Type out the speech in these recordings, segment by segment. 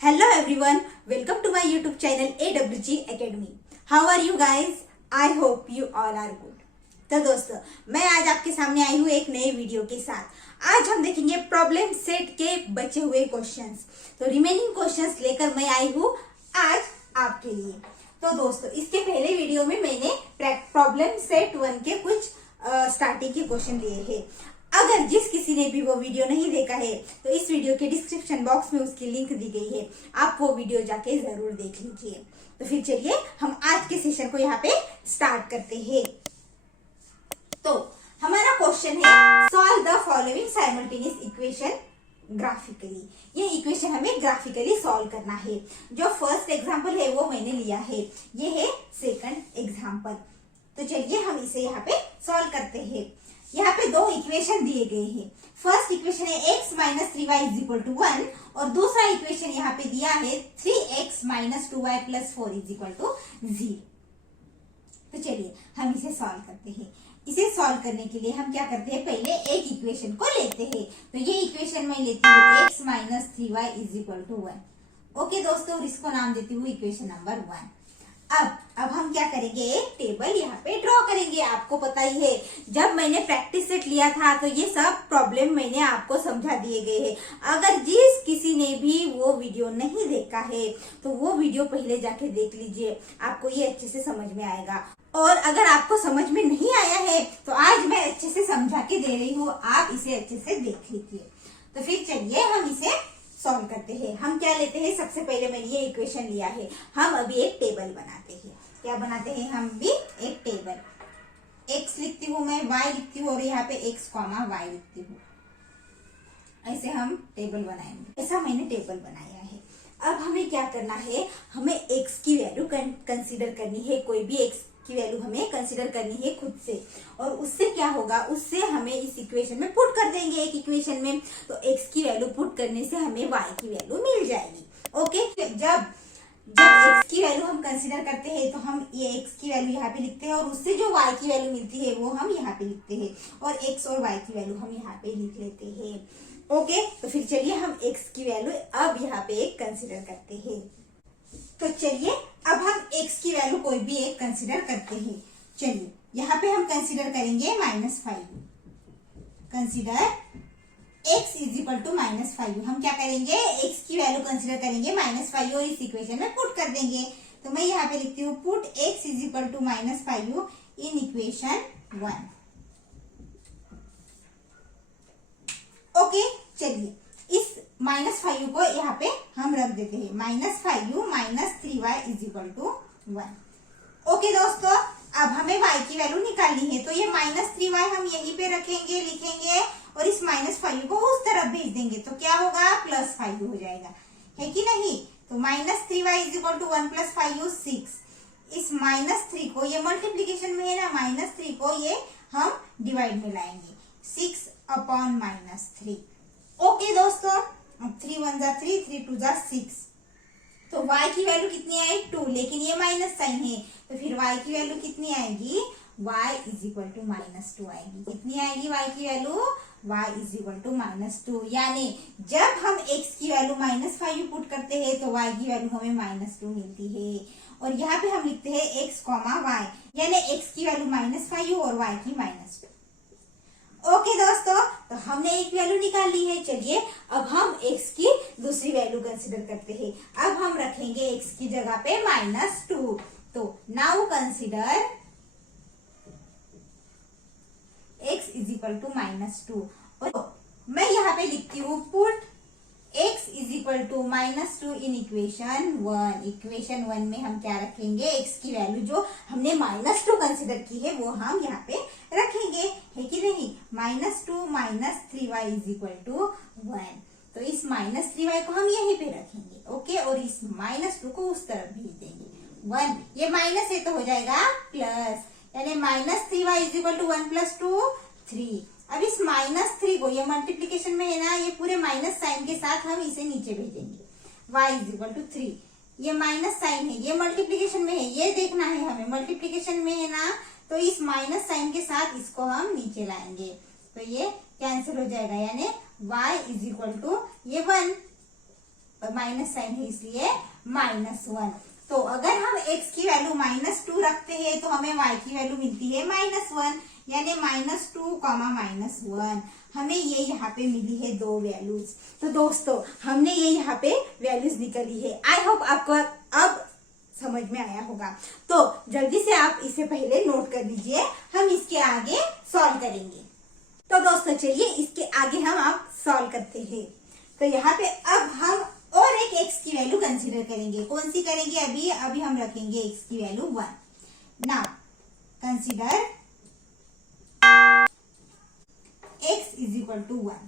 Hello everyone, welcome to my YouTube channel AWG Academy. How are you guys? I hope you all are good. तो दोस्तों, मैं आज आपके सामने आई हूँ एक नए वीडियो के साथ। आज हम देखेंगे प्रॉब्लम सेट के बचे हुए क्वेश्चंस। तो रिमेनिंग क्वेश्चंस लेकर मैं आई हूँ आज आपके लिए। तो दोस्तों, इसके पहले वीडियो में मैंने प्रॉब्लम सेट 1 के कुछ स्टार्टिंग के क्वेश्चन लिए हैं। अगर जिस किसी ने भी वो वीडियो नहीं देखा है तो इस वीडियो के डिस्क्रिप्शन बॉक्स में उसकी लिंक दी गई है, आप वो वीडियो जाके जरूर देख लीजिए। तो फिर चलिए हम आज के सेशन को यहाँ पे स्टार्ट करते हैं। तो हमारा क्वेश्चन है solve the following simultaneous equation graphically. ये इक्वेशन हमें ग्राफिकली सॉल्व करना है। जो फर्स्ट एग्जांपल है वो मैंने लिया है, ये है सेकंड एग्जांपल। तो चलिए हम इसे यहाँ पे सॉल्व करते हैं। यहाँ पे दो इक्वेशन दिए गए हैं। फर्स्ट इक्वेशन है x minus 3y is equal to 1 और दूसरा इक्वेशन यहाँ पे दिया है 3x minus 2y plus 4 is equal to 0। तो चलिए हम इसे सॉल्व करते हैं। इसे सॉल्व करने के लिए हम क्या करते हैं, पहले एक इक्वेशन को लेते हैं। तो ये इक्वेशन मैं लेती हूँ x minus 3y is equal to 1। Okay दोस्तों, इसको नाम देती हूँ इक्वेशन नंबर 1। अब हम क्या करेंगे, एक टेबल यहाँ पे ड्रॉ करेंगे। आपको पता ही है, जब मैंने प्रैक्टिस सेट लिया था तो ये सब प्रॉब्लम मैंने आपको समझा दिए गए हैं। अगर जिस किसी ने भी वो वीडियो नहीं देखा है तो वो वीडियो पहले जाके देख लीजिए, आपको ये अच्छे से समझ में आएगा। और अगर आपको समझ में नहीं आया है तो आज मैं अच्छे से समझा के दे रही हूँ, आप इसे अच्छे से देख लीजिए। तो फिर चलिए हम इसे सॉल्व करते हैं। हम क्या लेते हैं, सबसे पहले मैंने ये इक्वेशन लिया है, हम अभी एक टेबल बनाते हैं। क्या बनाते हैं, हम भी एक टेबल। x लिखती हूँ मैं, y लिखती हूँ और यहाँ पे x कॉमा y लिखती हूँ। ऐसे हम टेबल बनाएंगे। ऐसा मैंने टेबल बनाया है। अब हमें क्या करना है, हमें x की वैल्यू कंसीडर करनी है। कोई भी x की वैल्यू हमें कंसीडर करनी है खुद से, और उससे क्या होगा, उससे हमें इस इक्वेशन में पुट कर देंगे एक इक्वेशन में। तो x की वैल्यू पुट करने से हमें y की वैल्यू मिल जाएगी। ओके, जब x की वैल्यू हम कंसीडर करते हैं तो हम ये x की वैल्यू यहाँ पे लिखते हैं और उससे जो y की वैल्यू मिलती है वो हम यहाँ पे लिखते हैं, और x और y की वैल्यू हम यहाँ पे लिख लेते हैं। ओके, तो फिर चलिए हम x की वैल्यू अब यहाँ पे एक कंसीडर करते हैं। तो चलिए अब हम x की वैल्यू कोई भी एक कंसीडर करते हैं। चलिए यहाँ पे हम कंसीडर करेंगे -5। Consider x is equal to -5। हम क्या करेंगे, x की वैल्यू कंसीडर करेंगे -5 और इस इक्वेशन में पुट कर देंगे। तो मैं यहाँ पे लिखती हूँ put x is equal to -5 in equation 1। Okay, चलिए इस -5 को यहाँ पे हम रख देते हैं। -5 minus 3y is equal to 1। Okay दोस्तों, अब हमें y की वैल्यू निकालनी है। तो ये -3y हम यहीं पे रखेंगे, लिखेंगे और इस -5 को उस तरफ भेज देंगे। तो क्या होगा, +5 हो जाएगा, है कि नहीं। तो -3y इज इक्वल टू 1 + 5 6। इस -3 को, ये मल्टीप्लीकेशन में है ना, -3 को ये हम डिवाइड में लाएंगे, 6 अपॉन -3। ओके दोस्तों, 3 1 जा 3, 3 2 जा 6। तो y की वैल्यू कितनी आई, 2, लेकिन ये माइनस साइन है तो फिर y की वैल्यू कितनी आएगी, y इज इक्वल टू -2 आएगी। कितनी आएगी y की value, y is equal to -2। यानी जब हम x की वैल्यू -5 पुट करते हैं तो y की वैल्यू हमें -2 मिलती है। और यहाँ पे हम लिखते हैं x, y, यानी x की वैल्यू -5 और y की -2। ओके दोस्तों, तो हमने एक वैल्यू निकाल ली है। चलिए अब हम x की दूसरी वैल्यू कंसीडर करते हैं। अब हम रखेंगे x की जगह पे -2। तो now consider x is equal to -2। और मैं यहाँ पे लिखती हूँ put x is equal to -2 in equation 1। Equation 1 में हम क्या रखेंगे, x की वैल्यू जो हमने -2 कंसीडर की है वो हम यहाँ पे रखेंगे, है कि नहीं। -2 minus 3y is equal to 1। तो इस -3y को हम यहीं पे रखेंगे। ओके, और इस -2 को उस तरफ भेज देंगे। 1, ये माइनस है तो हो जाएगा प्लस, यानी -3y इज इक्वल टू 1 + 2 3। अब इस -3 को, ये मल्टीप्लीकेशन में है ना, ये पूरे माइनस साइन के साथ हम इसे नीचे भेजेंगे। y इज इक्वल टू 3, ये माइनस साइन है, ये मल्टीप्लीकेशन में है, ये देखना है हमें, मल्टीप्लीकेशन में है ना, तो इस माइनस साइन के साथ इसको हम नीचे लाएंगे तो ये कैंसिल हो जाएगा, यानी y इज इक्वल टू ये 1। और माइनस साइन है इसलिए -1। तो अगर हम x की वैल्यू -2 रखते हैं तो हमें y की वैल्यू मिलती है -1, यानी -2, -1 हमें ये यहाँ पे मिली है दो वैल्यूज। तो दोस्तों हमने ये यहाँ पे वैल्यूज निकाली है। आई होप आपको अब समझ में आया होगा। तो जल्दी से आप इसे पहले नोट कर लीजिए, हम इसके आगे सॉल्व करेंगे। तो दोस्तों चलिए इसके आगे हम आप सॉल्व करते हैं। तो यहाँ पे अब हम और एक x की वैल्यू कंसीडर करेंगे। कौन सी करेंगे? अभी हम रखेंगे x की value 1। Now consider x is equal to 1।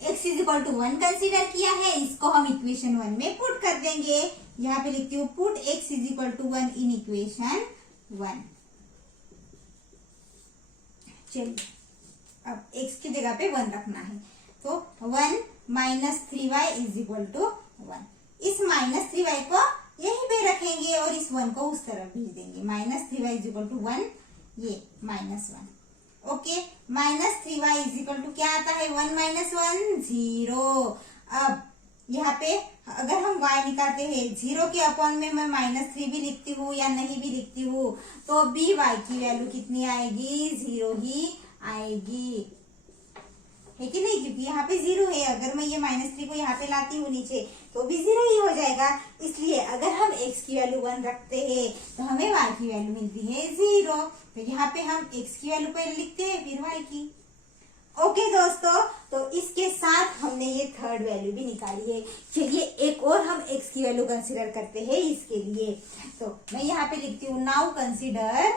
x is equal to 1 consider किया है, इसको हम इक्वेशन 1 में पुट कर देंगे। यहाँ पे लिखती हूँ put x is equal to 1 in equation 1। चलिए अब x की जगह पे 1 रखना है, तो 1 -3y इज इक्वल टू 1। इस -3y को यहीं पे रखेंगे और इस 1 को उस तरफ भेज देंगे। -3y इज इक्वल टू 1, ये -1। Okay, -3y is equal to क्या आता है? 1 - 1 0। अब यहाँ पे अगर हम y निकालते हैं 0 के अपॉन में मैं -3 भी लिखती हूँ या नहीं भी लिखती हूँ तो भी y की वैल्यू कितनी आएगी? 0 ही आएगी, है कि नहीं? क्योंकि यहाँ पे 0 है। अगर मैं ये -3 को यहाँ पे लाती हूँ नीचे तो भी 0 ही हो जाएगा। इसलिए अगर हम x की वैल्यू 1 रखते हैं तो हमें y की वैल्यू मिलती है 0। तो यहाँ पे हम x की वैल्यू पहले लिखते हैं फिर y की। ओके दोस्तों, तो इसके साथ हमने ये थर्ड वैल्यू भी निकाली है। चलिए एक और हम x की वैल्यू कंसीडर करते हैं इसके लिए। तो मैं यहाँ पे लिखती हूँ now consider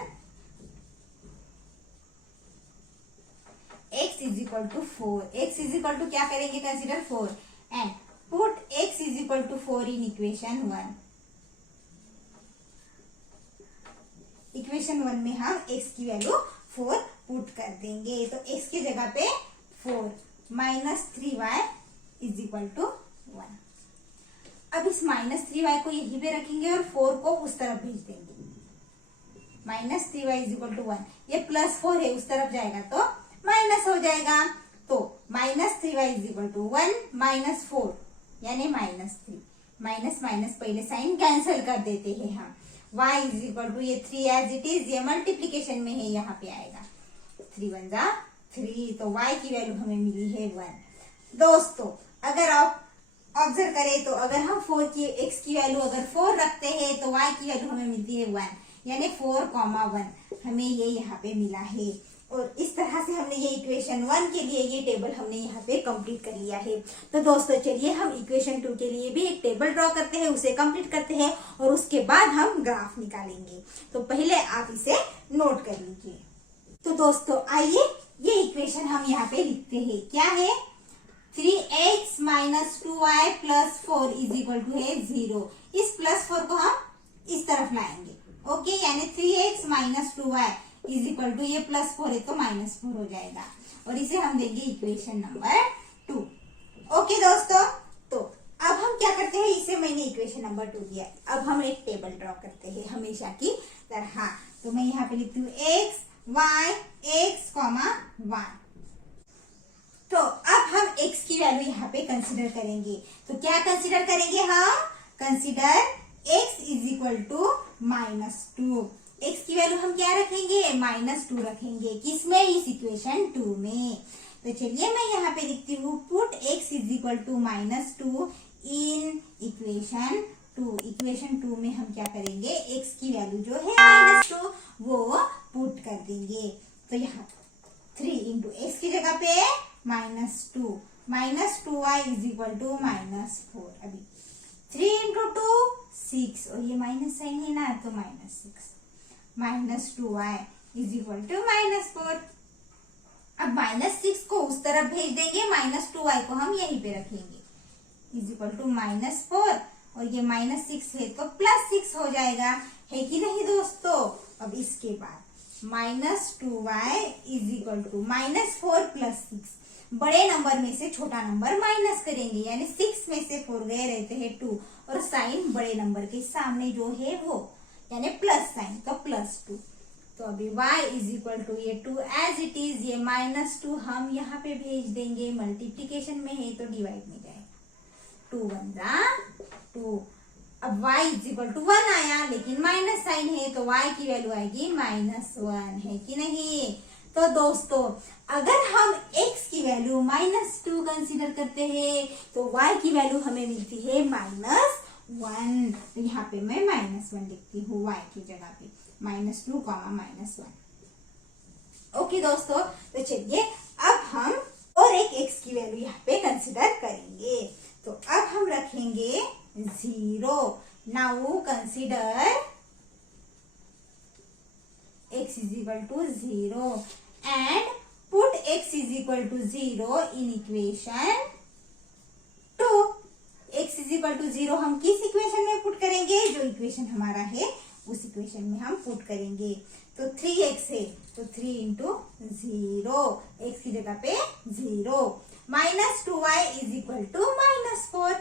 x is equal to 4। x is equal to क्या करेंगे? Consider 4 and put x is equal to 4 in equation 1। Equation 1 में हम x की वैल्यू 4 पुट कर देंगे। तो x की जगह पे 4 -3y इज इक्वल टू 1। अब इस -3y को यहीं पे रखेंगे और 4 को उस तरफ भेज देंगे। -3y इज इक्वल टू 1, ये +4 है, उस तरफ जाएगा तो माइनस हो जाएगा। तो -3y इज इक्वल टू 1 -4 यानी -3। माइनस माइनस पहले साइन कैंसिल कर देते हैं हम। y इज इक्वल टू ये 3 एज इट इज, ये मल्टीप्लीकेशन में है, यहाँ पे आएगा 3 1 जा 3। तो y की वैल्यू हमें मिली है 1। दोस्तों अगर आप ऑब्जर्व करें तो अगर हम x की वैल्यू अगर 4 रखते हैं तो y की वैल्यू हमें मिलती है 1, यानी 4, 1 हमें ये यहाँ पे मिला है। और इस तरह से हमने ये इक्वेशन 1 के लिए ये टेबल हमने यहाँ पे कंप्लीट कर लिया है। तो दोस्तों चलिए हम इक्वेशन 2 के लिए भी एक टेबल ड्रॉ करते हैं, उसे कंप्लीट करते हैं और उसके बाद हम ग्राफ निकालेंगे। तो पहले आप इसे नोट कर लीजिए। तो दोस्तों आइए ये इक्वेशन हम यहाँ पे लिखते हैं। क्या है? 3x - 2y + 4 is equal to है 0। इस +4 को हम इस तरफ लाएंगे। ओके, यानी 3x - 2y is equal to ये +4 है तो -4 हो जाएगा और इसे हम देंगे इक्वेशन नंबर 2। ओके दोस्तों, तो अब हम क्या करते हैं? इसे मैंने इक्वेशन नंबर 2 दिया। अब हम एक टेबल ड्रॉ करते हैं हमेशा की तरह। तो मैं यहाँ पे लिखती हूँ x y x, y। तो अब हम x की वैल्यू यहाँ पे कंसीडर करेंगे। तो क्या कंसीडर करेंगे हम? Consider x is equal to -2। x की वैल्यू हम क्या रखेंगे? -2 रखेंगे। किसमें? इस इक्वेशन 2 में। तो चलिए मैं यहाँ पे लिखती हूँ put x is equal to -2 in equation 2। Equation 2 में हम क्या करेंगे? x की वैल्यू जो है -2 वो पुट कर देंगे। तो यहाँ 3 इंटू x की जगह पे -2 -2y इज इक्वल टू -4। अभी 3 इंटू 2 6 और ये माइनस साइन है ना तो -6 -2y इज इक्वल टू -4। अब -6 को उस तरफ भेज देंगे, -2y को हम यहीं पे रखेंगे इज इक्वल टू -4 और ये -6 है तो +6 हो जाएगा, है कि नहीं दोस्तों? अब इसके बाद -2y इज इक्वल टू -4 + 6। बड़े नंबर में से छोटा नंबर माइनस करेंगे, यानी 6 में से 4 गए रहते हैं 2 और साइन बड़े नंबर के सामने जो है वो यानी प्लस साइन तो +2। तो अभी y इज इक्वल टू ये 2 एज इट इज, ये -2 हम यहाँ पे भेज देंगे, मल्टीप्लीकेशन में है तो डिवाइड में जाएगा। 2 1 जा 2। अब y इज इक्वल टू 1 आया, लेकिन माइनस साइन है तो y की वैल्यू आएगी -1, है कि नहीं। तो दोस्तों अगर हम x की वैल्यू -2 कंसीडर करते हैं तो y की वैल्यू हमें मिलती है -1। तो यहाँ पे मैं -1 लिखती हूँ y की जगह पे, -2, -1। ओके दोस्तों, तो चलिए अब हम और एक x की वैल्यू यहाँ पे कंसीडर करेंगे। तो अब हम रखेंगे 0। Now consider x is equal to 0 and put x is equal to 0 in equation 2। x is equal to 0 हम किस इक्वेशन में पुट करेंगे, जो इक्वेशन हमारा है उस इक्वेशन में हम पुट करेंगे। तो 3x है तो 3 इंटू 0, x की जगह पे 0, -2y इज इक्वल टू -4।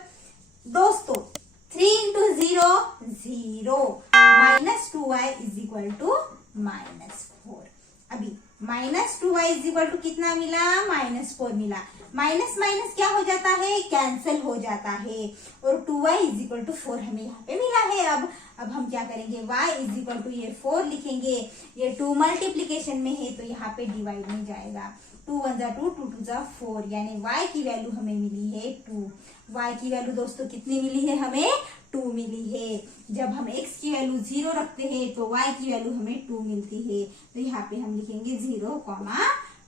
दोस्तों 3 into 0 0, -2y is equal to -4। अभी -2y इज इक्वल टू कितना मिला, -4 मिला। माइनस माइनस क्या हो जाता है, कैंसिल हो जाता है, और 2y इज इक्वल टू 4 हमें यहाँ पे मिला है। अब हम क्या करेंगे, y इज इक्वल टू ये 4 लिखेंगे। ये 2 मल्टीप्लीकेशन में है तो यहाँ पे डिवाइड में जाएगा। 2 1 जा 2, 2 2 जा 4, यानी y की वैल्यू हमें मिली है 2। y की वैल्यू दोस्तों कितनी मिली है, हमें 2 मिली है। जब हम x की वैल्यू 0 रखते हैं तो y की वैल्यू हमें 2 मिलती है। तो यहाँ पे हम लिखेंगे 0,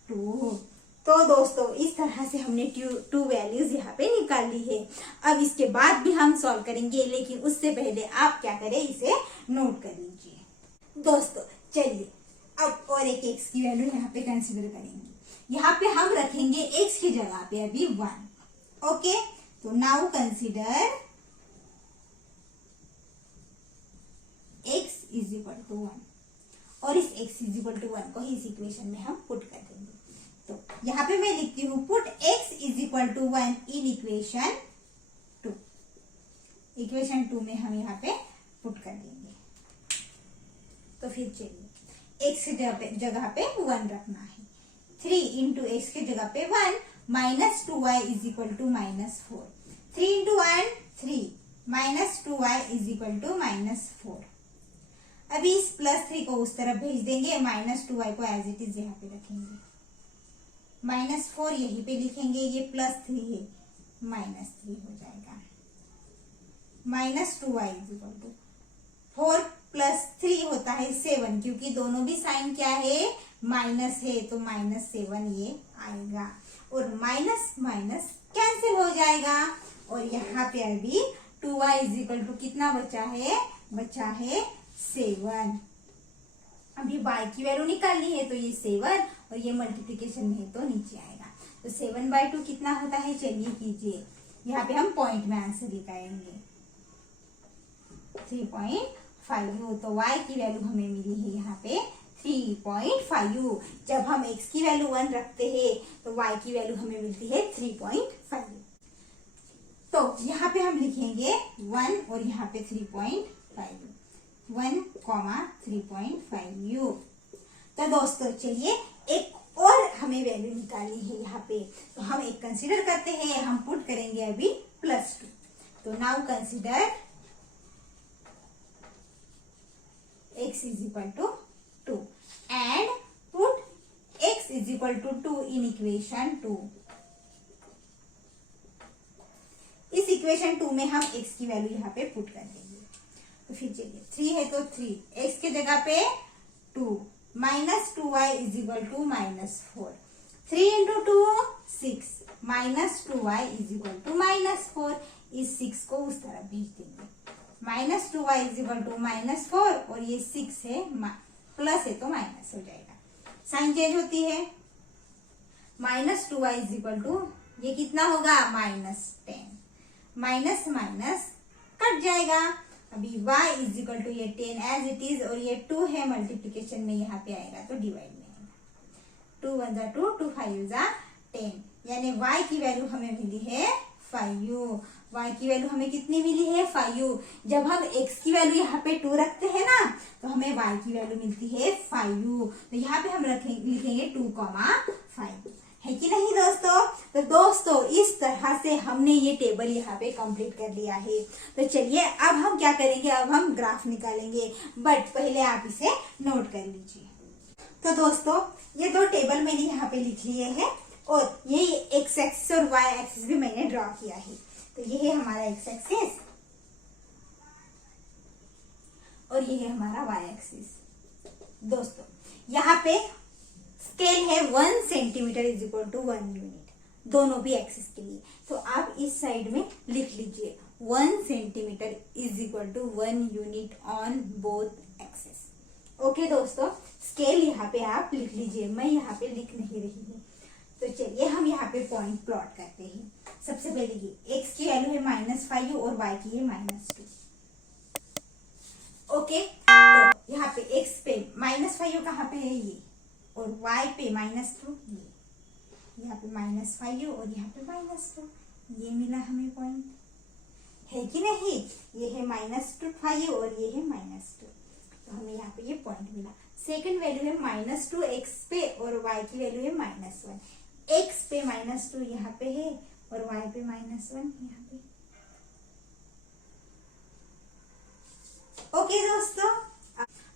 2। तो दोस्तों इस तरह से हमने 2 वैल्यूज यहाँ पे निकाल ली है। अब इसके बाद भी हम सॉल्व करेंगे, लेकिन उससे पहले आप क्या करें, इसे नोट कर लीजिए। दोस्तों चलिए अब और एक x की वैल्यू यहाँ पे कंसीडर करेंगे। यहाँ पे हम रखेंगे x की जगह पे अभी 1। ओके, तो now consider x is equal to 1, और इस x इज इक्वल टू 1 को इस इक्वेशन में हम पुट कर देंगे। तो यहाँ पे मैं लिखती हूँ put x is equal to 1 in equation 2। Equation 2 में हम यहाँ पे पुट कर देंगे। तो फिर चलिए x की जगह पे 1 रखना है। 3 इंटू एक्स की जगह पे 1, -2y is equal to -4। 3 into 1 3, -2y is equal to -4। अभी इस +3 को उस तरफ भेज देंगे, -2y को एज इट इज यहाँ पे रखेंगे, -4 यहीं पे लिखेंगे, ये +3 है, -3 हो जाएगा। -2y इज इक्वल टू 4 + 3 होता है 7, क्योंकि दोनों भी साइन क्या है, माइनस है, तो -7 ये आएगा, और माइनस माइनस कैंसिल हो जाएगा। और यहाँ पे अभी 2y इज इक्वल टू कितना बचा है, बचा है 7। अभी y की वैल्यू निकालनी है तो ये 7, और ये मल्टीप्लिकेशन में है तो नीचे आएगा। तो 7/2 कितना होता है, चलिए कीजिए। यहाँ पे हम पॉइंट में आंसर लिखाएंगे 3.5। तो y की वैल्यू हमें मिली है यहाँ पे 3.5। जब हम x की वैल्यू 1 रखते हैं तो y की वैल्यू हमें मिलती है 3.5। तो यहाँ पे हम लिखेंगे 1 और यहाँ पे 3.5, 1, 3.5। तो दोस्तों चलिए एक और हमें वैल्यू निकालनी है यहाँ पे। तो हम एक कंसीडर करते हैं, हम पुट करेंगे अभी +2। तो now consider x is equal to 2 and put x is equal to 2 in equation 2। इस इक्वेशन 2 में हम x की वैल्यू यहाँ पे पुट कर देंगे। तो फिर चलिए 3 है तो 3, x के जगह पे 2, -2y is equal to -4। 3 into 2 6, -2y is equal to -4। इस 6 को उस तरफ भेज देंगे, -2y इज इक्वल टू -4, और ये 6 है, प्लस है तो माइनस हो जाएगा, साइन चेंज होती है। -2y इज इक्वल टू ये कितना होगा, -10, माइनस माइनस कट जाएगा। अभी y इज इक्वल टू ये 10 एज इट इज, और ये 2 है मल्टीप्लीकेशन में यहाँ पे आएगा तो डिवाइड में आएगा। 2 1 जा 2, 2 5 जा 10, यानी y की वैल्यू हमें मिली है 5। y की वैल्यू हमें कितनी मिली है, 5। जब हम x की वैल्यू यहाँ पे 2 रखते हैं ना तो हमें y की वैल्यू मिलती है 5। तो यहाँ पे हम लिखेंगे 2, 5। है कि नहीं दोस्तों। तो दोस्तों इस तरह से हमने ये टेबल यहाँ पे कंप्लीट कर लिया है। तो चलिए अब हम क्या करेंगे, अब हम ग्राफ निकालेंगे, बट पहले आप इसे नोट कर लीजिए। तो दोस्तों ये दो टेबल मैंने यहाँ पे लिख लिए हैं और ये एक्स एक्सिस और वाई एक्सिस भी मैंने ड्रॉ किया है। तो ये है हमारा एक्स एक्सिस और ये है हमारा वाई एक्सिस। दोस्तों यहाँ पे स्केल है 1 centimetre is equal to 1 unit, दोनों भी एक्सिस के लिए। तो आप इस साइड में लिख लीजिए 1 centimetre is equal to 1 unit on both axis. Okay दोस्तों, स्केल यहाँ पे आप लिख लीजिए, मैं यहाँ पे लिख नहीं रही हूँ। तो चलिए हम यहाँ पे पॉइंट प्लॉट करते हैं। सबसे पहले ये x की वैल्यू है -5 और y की है -2। ओके, तो यहाँ पे x पे -5 कहाँ पे है ये, और y पे -2 ये, यहाँ पे -5 और यहाँ पे -2, ये मिला हमें पॉइंट, है कि नहीं। ये है -5 और ये है -2, तो हमें यहाँ पे ये पॉइंट मिला। सेकंड वैल्यू है -2 x पे और y की वैल्यू है -1। x पे -2 यहाँ पे है और y पे -1 यहाँ पे। ओके दोस्तों,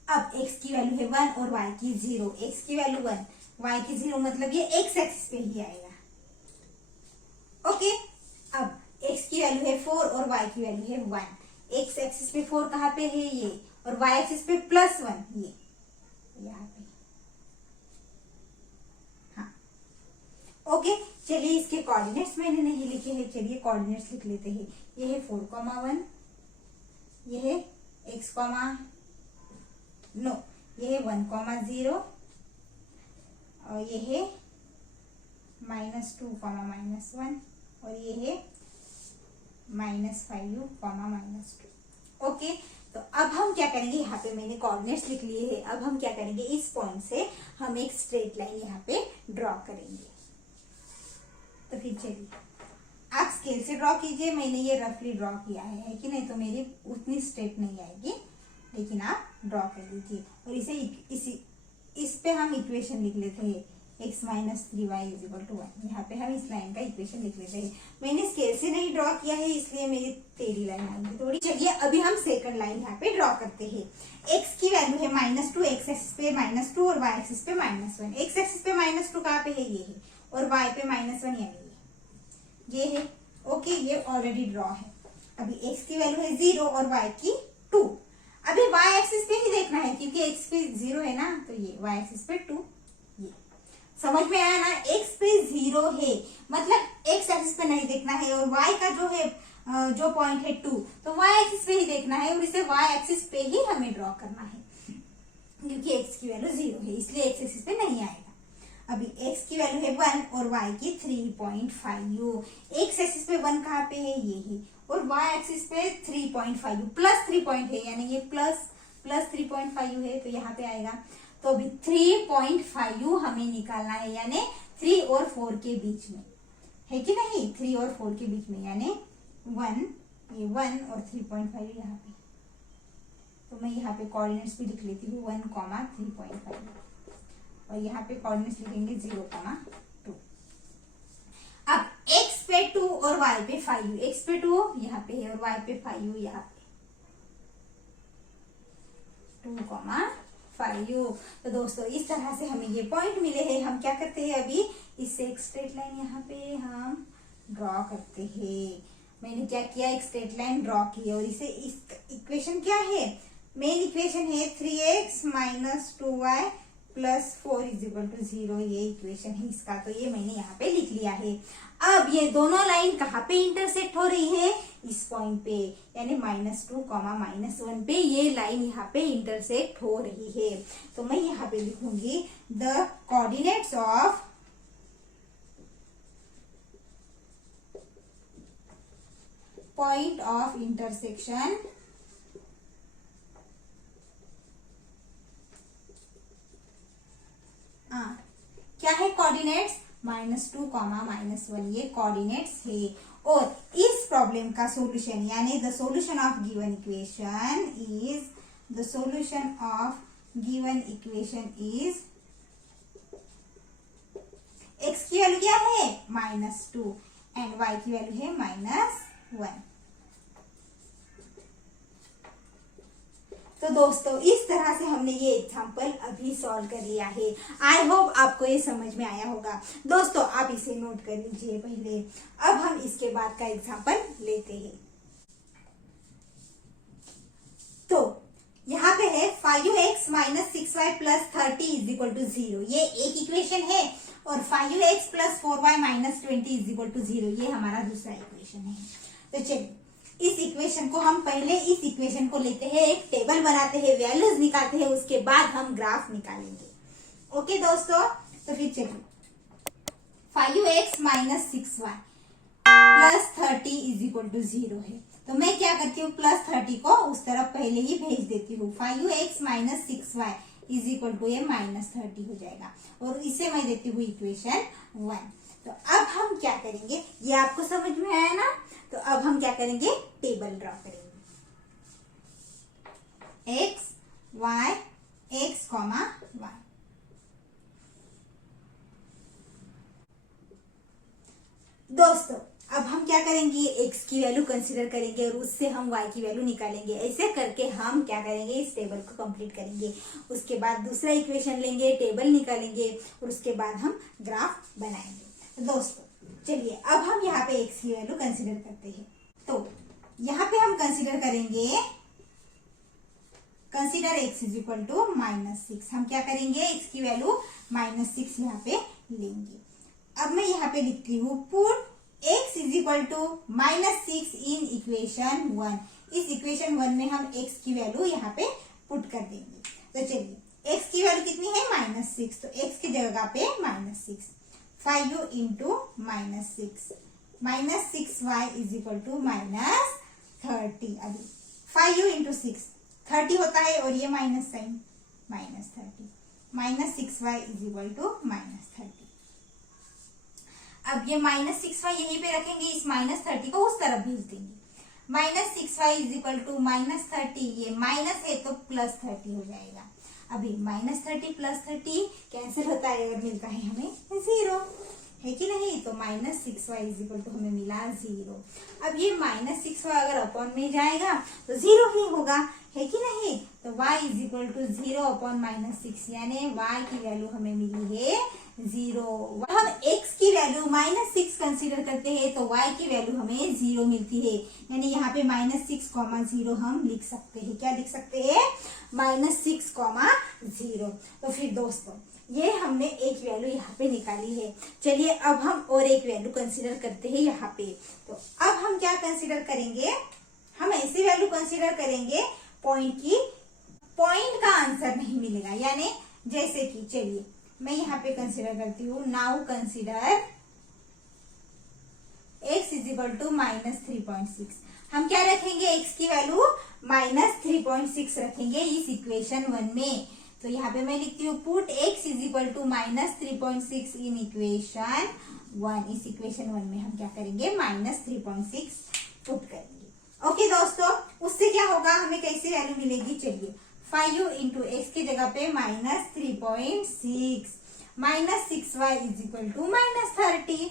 अब x की वैल्यू है 1 और y की 0। x की वैल्यू 1, y की 0, मतलब ये x एक्सिस पे ही आएगा। ओके, अब x की वैल्यू है 4 और y की वैल्यू है 1। x एक्सिस पे 4 कहाँ पे है ये, और y एक्सिस पे +1 ये यहाँ पे। हाँ ओके, चलिए इसके कोऑर्डिनेट्स मैंने नहीं लिखे हैं, चलिए कोऑर्डिनेट्स लिख लेते हैं। ये है 4,1, ये है x, नो ये है 1,0 और ये है -2, -1 और ये है -5, -2। ओके, तो अब हम क्या करेंगे, यहाँ पे मैंने कोऑर्डिनेट्स लिख लिए हैं। अब हम क्या करेंगे, इस पॉइंट से हम एक स्ट्रेट लाइन यहाँ पे ड्रॉ करेंगे। तो फिर चलिए आप स्केल से ड्रॉ कीजिए, मैंने ये रफली ड्रॉ किया है कि नहीं, तो मेरी उतनी स्ट्रेट नहीं आएगी, लेकिन आप ड्रॉ कर लीजिए। और इसे इस पे हम इक्वेशन लिख लेते हैं, x - 3y = 1। यहाँ पे हम इस लाइन का इक्वेशन लिख लेते हैं। मैंने स्केल से नहीं ड्रॉ किया है, इसलिए मेरी टेढ़ी लाइन आएगी थोड़ी। चलिए अभी हम सेकंड लाइन यहाँ पे ड्रॉ करते हैं। x की वैल्यू है -2, x एक्सिस पे -2 और y एक्सिस पे -1। x एक्सिस पे -2 कहाँ पे है, ये है, और y पे -1 यानी ये है। ओके, ये ऑलरेडी ड्रॉ है। अभी x की वैल्यू है 0 और y की 2। अभी y एक्सिस पे ही देखना है, क्योंकि x पे 0 है ना, तो ये y एक्सिस पे 2। ये समझ में आया ना, x पे 0 है, मतलब x एक्सिस पे नहीं देखना है, और y का जो है जो पॉइंट है 2, तो y एक्सिस पे ही देखना है, और इसे y एक्सिस पे ही हमें ड्रॉ करना है, क्योंकि x की वैल्यू 0 है, इसलिए x एक्सिस पे नहीं आएगा। अभी x की वैल्यू है 1 और y की 3.5। x एक्सिस पे 1 कहाँ पे है, ये है, और y एक्सिस पे 3.5 प्लस 3 पॉइंट है, यानी ये प्लस 3.5 है, तो यहाँ पे आएगा। तो अभी 3.5 हमें निकालना है, यानी 3 और 4 के बीच में, है कि नहीं, 3 और 4 के बीच में, यानी 1, ये 1 और 3.5 यहाँ पे। तो मैं यहाँ पे कोऑर्डिनेट्स भी लिख लेती हूँ, 1, 3.5, और यहाँ पे कोऑर्डिनेट्स लिखेंगे 0,2। अब x पे 2 और y पे 5, x पे 2 यहाँ पे है और y पे 5 यहाँ पे, 2,5। तो दोस्तों इस तरह से हमें ये पॉइंट मिले हैं। हम क्या करते हैं, अभी इससे एक स्ट्रेट लाइन यहाँ पे हम ड्रॉ करते हैं। मैंने क्या किया, एक स्ट्रेट लाइन ड्रॉ की, और इसे इस इक्वेशन क्या है, मेन इक्वेशन है 3x - 2y + 4 = 0, ये इक्वेशन है इसका। तो ये मैंने यहाँ पे लिख लिया है। अब ये दोनों लाइन कहाँ पे इंटरसेक्ट हो रही है, इस पॉइंट पे, यानी -2, -1 पे ये लाइन यहाँ पे इंटरसेक्ट हो रही है। तो मैं यहाँ पे लिखूंगी the coordinates of point of intersection क्या है, कोऑर्डिनेट्स -2, -1, ये कोऑर्डिनेट्स है। और इस प्रॉब्लम का सॉल्यूशन, यानी the solution of given equation is, the solution of given equation is x की वैल्यू क्या है -2 एंड y की वैल्यू है -1। तो दोस्तों इस तरह से हमने ये एग्जाम्पल अभी सॉल्व कर लिया है। आई होप आपको ये समझ में आया होगा। दोस्तों आप इसे नोट कर लीजिए पहले। अब हम इसके बाद का एग्जाम्पल लेते हैं। तो यहाँ पे है 5x - 6y + 30 = 0। ये एक इक्वेशन है और 5x + 4y - 20 = 0 ये हमारा दूसरा इक्वेशन है। तो चलिए इस इक्वेशन को हम पहले इस इक्वेशन को लेते हैं, एक टेबल बनाते हैं, वैल्यूज निकालते हैं, उसके बाद हम ग्राफ निकालेंगे। ओके दोस्तों, तो फिर चलिए 5x - 6y + 30 = 0 है। तो मैं क्या करती हूँ +30 को उस तरफ पहले ही भेज देती हूँ। 5x - 6y = ये -30 हो जाएगा और इसे मैं देती हूँ इक्वेशन 1। तो अब हम क्या करेंगे, ये आपको समझ में आया ना। तो अब हम क्या करेंगे, टेबल ड्रॉ करेंगे। x y x, y। दोस्तों अब हम क्या करेंगे, x की वैल्यू कंसीडर करेंगे और उससे हम y की वैल्यू निकालेंगे। ऐसे करके हम क्या करेंगे, इस टेबल को कंप्लीट करेंगे। उसके बाद दूसरा इक्वेशन लेंगे, टेबल निकालेंगे और उसके बाद हम ग्राफ बनाएंगे। तो दोस्तों चलिए अब हम यहाँ पे x की वैल्यू कंसीडर करते हैं। तो यहाँ पे हम कंसीडर करेंगे, कंसीडर x = -6। हम क्या करेंगे, x की वैल्यू -6 यहाँ पे लेंगे। अब मैं यहाँ पे लिखती हूँ पुट x = -6 इन इक्वेशन 1। इस इक्वेशन 1 में हम x की वैल्यू यहाँ पे पुट कर देंगे। तो चलिए x की वैल्यू कितनी है -6, तो x की जगह पे -6, 5 × -6 -6y = -30। अभी 5 × 6 30 होता है और ये माइनस साइन -30 -6y = -30। अब ये -6y यहीं पे रखेंगे, इस -30 को उस तरफ भेज देंगे। -6y = -30, ये माइनस है तो +30 हो जाएगा। अभी -30 + 30 कैंसिल होता है और मिलता है हमें 0, है कि नहीं। तो -6y = हमें मिला 0। अब ये -6y अगर अपॉन में जाएगा तो 0 ही होगा, है कि नहीं। तो y = 0 अपॉन -6, यानी y की वैल्यू हमें मिली है 0। हम x की वैल्यू -6 कंसीडर करते हैं तो y की वैल्यू हमें 0 मिलती है, यानी यहाँ पे -6, 0 हम लिख सकते हैं। क्या लिख सकते हैं, -6, 0। तो फिर दोस्तों ये हमने एक वैल्यू यहाँ पे निकाली है। चलिए अब हम और एक वैल्यू कंसीडर करते हैं यहाँ पे। तो अब हम क्या कंसीडर करेंगे, हम ऐसी वैल्यू कंसीडर करेंगे पॉइंट की, पॉइंट का आंसर नहीं मिलेगा। यानी जैसे कि चलिए मैं यहाँ पे कंसीडर करती हूँ, नाउ कंसीडर x = -3.6। हम क्या रखेंगे, x की वैल्यू -3.6 रखेंगे इस इक्वेशन 1 में। तो यहाँ पे मैं लिखती हूँ पुट x = -3.6 इन इक्वेशन 1। इस इक्वेशन 1 में हम क्या करेंगे, -3.6 पुट करेंगे। ओके दोस्तों, उससे क्या होगा, हमें कैसे वैल्यू मिलेगी, चलिए 5 × x की जगह पे -3.6 -6y = -30,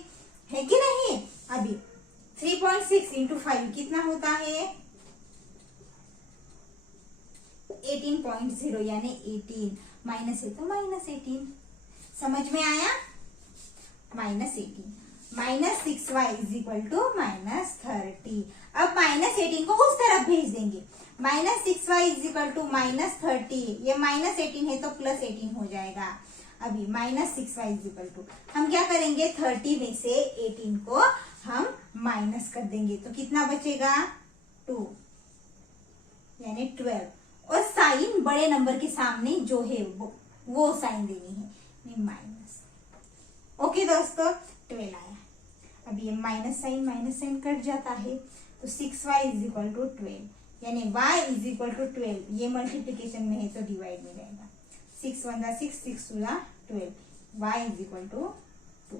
है कि नहीं। अभी 3.6 × 5 कितना होता है, 18.0, यानी 18, माइनस है तो -18। समझ में आया, -18 -6y = -30। अब -18 को उस तरफ भेज देंगे। -6y = -30, ये -18 है तो +18 हो जाएगा। अभी -6y = हम क्या करेंगे, 30 में से 18 को हम माइनस कर देंगे तो कितना बचेगा, 2, यानी 12। और साइन बड़े नंबर के सामने जो है वो साइन देनी है, माइनस। ओके दोस्तों, 12 आया। अब ये माइनस साइन कट जाता है तो 6y = 12, यानी y = 12। ये मल्टीप्लीकेशन में है तो डिवाइड में जाएगा। 6 1 6 6 2 12, y = 2।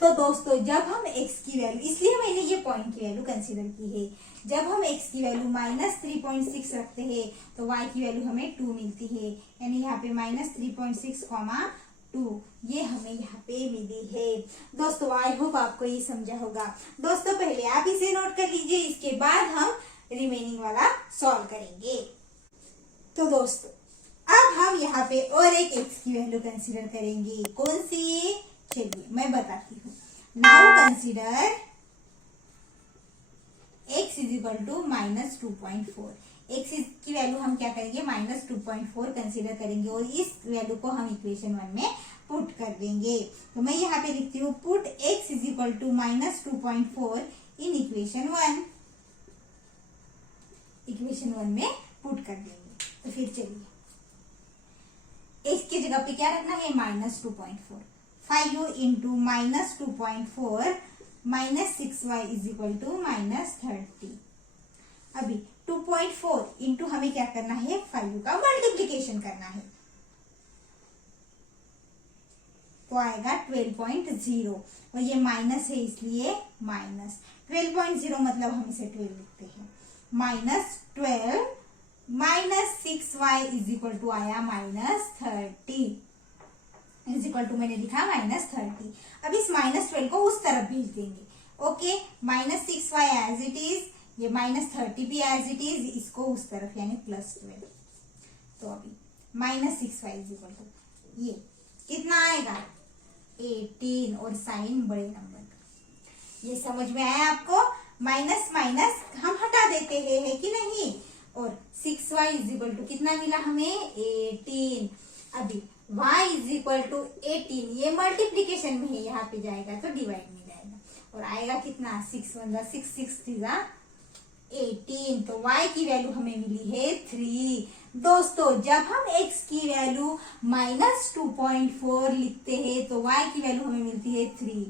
तो दोस्तों जब हम x की वैल्यू, इसलिए मैंने ये पॉइंट की वैल्यू कंसीडर की है, जब हम x की वैल्यू -3.6 रखते हैं तो y की वैल्यू हमें 2 मिलती है, यानी यहाँ पे -3.6, 2 ये हमें यहाँ पे मिली है। दोस्तों आई होप आपको ये समझा होगा। दोस्तों पहले आप इसे नोट कर लीजिए, इसके बाद हम रिमेनिंग वाला सॉल्व करेंगे। तो दोस्तों अब हम यहाँ पे और एक x की वैल्यू कंसीडर करेंगे। कौन सी? चलिए मैं बताती हूँ। Now consider x is equal to -2.4। x की वैल्यू हम क्या करेंगे? -2.4 कंसीडर करेंगे और इस वैल्यू को हम इक्वेशन 1 में पुट कर देंगे। तो मैं यहाँ पे लिखती हूँ put x is equal to -2.4 in equation 1। Equation 1 में पुट कर देंगे। तो फिर चलिए x की जगह पे क्या रखना है? -2.4। 5u into -2.4 -6y is equal to -30। अभी 2.4 इंटू हमें क्या करना है? 5u का मल्टीप्लीकेशन करना है, तो आएगा 12.0 और ये माइनस है इसलिए माइनस 12.0 मतलब हम इसे 12 लिखते हैं। -12 -6y इज इक्वल टू आया -30 इज इक्वल टू मैंने लिखा -30। अब इस -12 को उस तरफ भेज देंगे। Okay, -6y as it is, ये -30 भी एज इट इज, इसको उस तरफ यानी +12। तो अभी -6y इज इक्वल टू ये कितना आएगा? 18 और साइन बड़े नंबर का। ये समझ में आया आपको? माइनस माइनस हम हटा देते हैं, है कि नहीं? और 6y इज इक्वल टू कितना मिला हमें? 18। अभी y इज इक्वल टू 18, ये मल्टीप्लीकेशन में है, यहाँ पे जाएगा तो डिवाइड में जाएगा और आएगा कितना? 6 1 6 6 3 18। तो y की वैल्यू हमें मिली है 3। दोस्तों जब हम x की वैल्यू -2.4 लिखते हैं तो y की वैल्यू हमें मिलती है 3।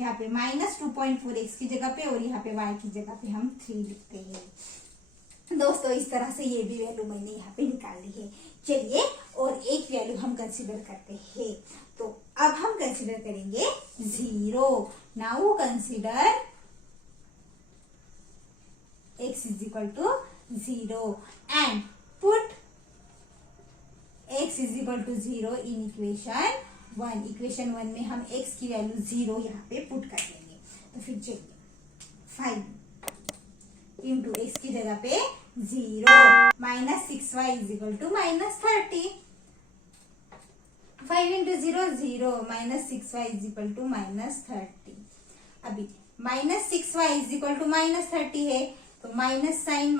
यहाँ पे -2.4 x की जगह पे और यहाँ पे y की जगह पे हम 3 लिखते हैं। दोस्तों इस तरह से ये भी वैल्यू मैंने यहाँ पे निकाल ली है। चलिए और एक वैल्यू हम कंसीडर करते हैं। तो अब हम कंसीडर करेंगे 0। Now consider x is equal to 0 and put x is equal to 0 in equation 1। Equation 1 में हम x की वैल्यू 0 यहाँ पे पुट कर देंगे। तो फिर चलिए 5 इंटू x की जगह पे 0 -6y is equal to -30। 5 into 0 0 -6y is equal to -30। अभी -6y इज इक्वल टू -30 है तो माइनस साइन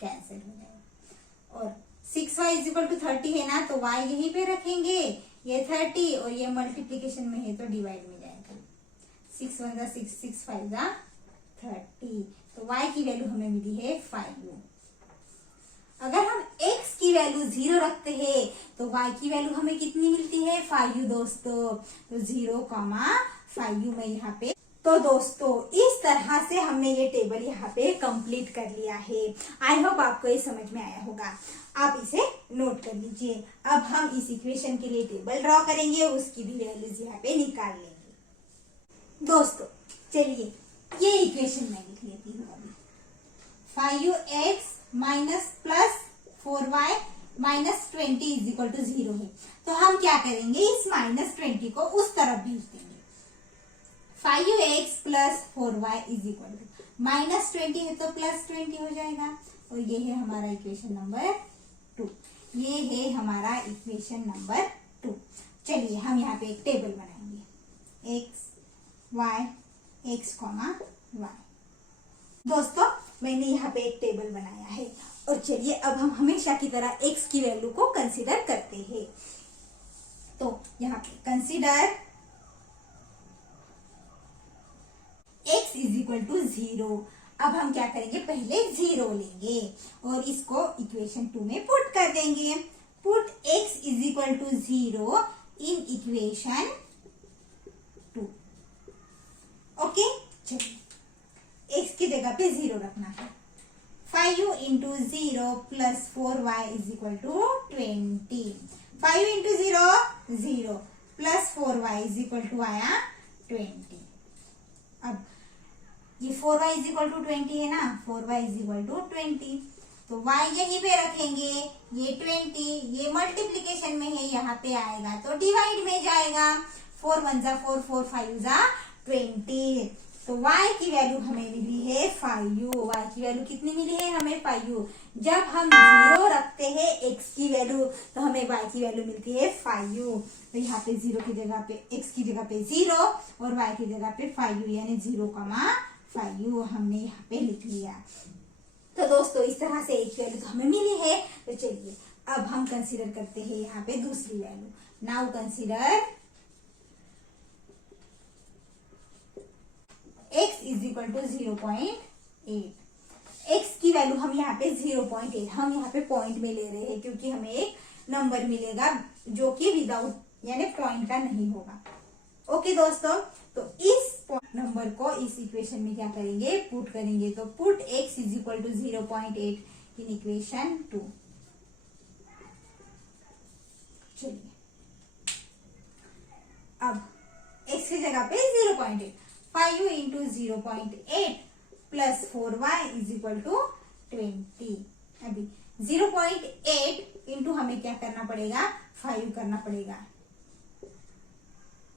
कैंसिल हो जाएगा और 6y इज इक्वल टू 30 है ना, तो y यहीं पे रखेंगे, ये 30 और ये मल्टीप्लीकेशन में है तो डिवाइड में जाएगा। 6 1 6 6 5 30। तो y की वैल्यू हमें मिली है 5u। अगर हम x की वैल्यू 0 रखते हैं तो y की वैल्यू हमें कितनी मिलती है? 5u दोस्तों। तो 0, 5u में यहाँ पे। तो दोस्तों इस तरह से हमने ये टेबल यहाँ पे कंप्लीट कर लिया है। आई होप आपको ये समझ में आया होगा। आप इसे नोट कर लीजिए। अब हम इस इक्वेशन के लिए टेबल ड्रॉ करेंगे, उसकी भी वैल्यूज यहाँ पे निकाल लेंगे। दोस्तों चलिए ये इक्वेशन मैं लिख लेती हूँ अभी। 5x minus plus 4y minus 20 is equal to 0 है। तो हम क्या करेंगे? इस -20 को उस तरफ भेज देंगे। 5x plus 4y is equal to -20 है तो +20 हो जाएगा और ये है हमारा इक्वेशन नंबर 2। ये है हमारा इक्वेशन नंबर 2। चलिए हम यहाँ पे एक टेबल बनाएंगे x y x, y। दोस्तों मैंने यहाँ पे एक टेबल बनाया है और चलिए अब हम हमेशा की तरह x की वैल्यू को कंसीडर करते हैं। तो यहाँ पे consider x is equal to 0। अब हम क्या करेंगे? पहले 0 लेंगे और इसको इक्वेशन 2 में पुट कर देंगे। Put x is equal to 0 in equation 2। Okay, चलिए x की जगह पे 0 रखना है। 5u into 0 plus 4y is equal to 20। 5 into 0 0 plus 4y is equal to आया 20। अब ये 4y इज इक्वल टू 20 है ना, 4y इज इक्वल टू 20। तो y यहीं पे रखेंगे, ये 20, ये मल्टीप्लीकेशन में है, यहाँ पे आएगा तो डिवाइड में जाएगा। 4 1 जा 4, 4 5 जा 20। तो y की वैल्यू हमें मिली है 5u। y की वैल्यू कितनी मिली है हमें 5u। जब हम 0 रखते हैं x की वैल्यू तो हमें y की वैल्यू मिलती है 5u। तो यहाँ पे 0 की जगह पे x की जगह पे 0 और y की जगह पे 5u, यानी 0,5u हमने यहाँ पे लिख लिया। तो दोस्तों इस तरह से एक वैल्यू तो हमें मिली है। तो चलिए अब हम कंसीडर करते हैं यहाँ पे दूसरी value. Now consider x is equal to 0.8। x की वैल्यू हम यहाँ पे 0.8, हम यहाँ पे पॉइंट में ले रहे हैं क्योंकि हमें एक नंबर मिलेगा जो कि विदाउट यानी पॉइंट का नहीं होगा। ओके दोस्तों, तो इस नंबर को इस इक्वेशन में क्या करेंगे, पुट करेंगे। तो put x is equal to 0.8 in equation 2। चलिए अब x की जगह पे 0.8, 5u into 0.8 plus 4y is equal to 20। अभी 0.8 इंटू हमें क्या करना पड़ेगा, 5 करना पड़ेगा।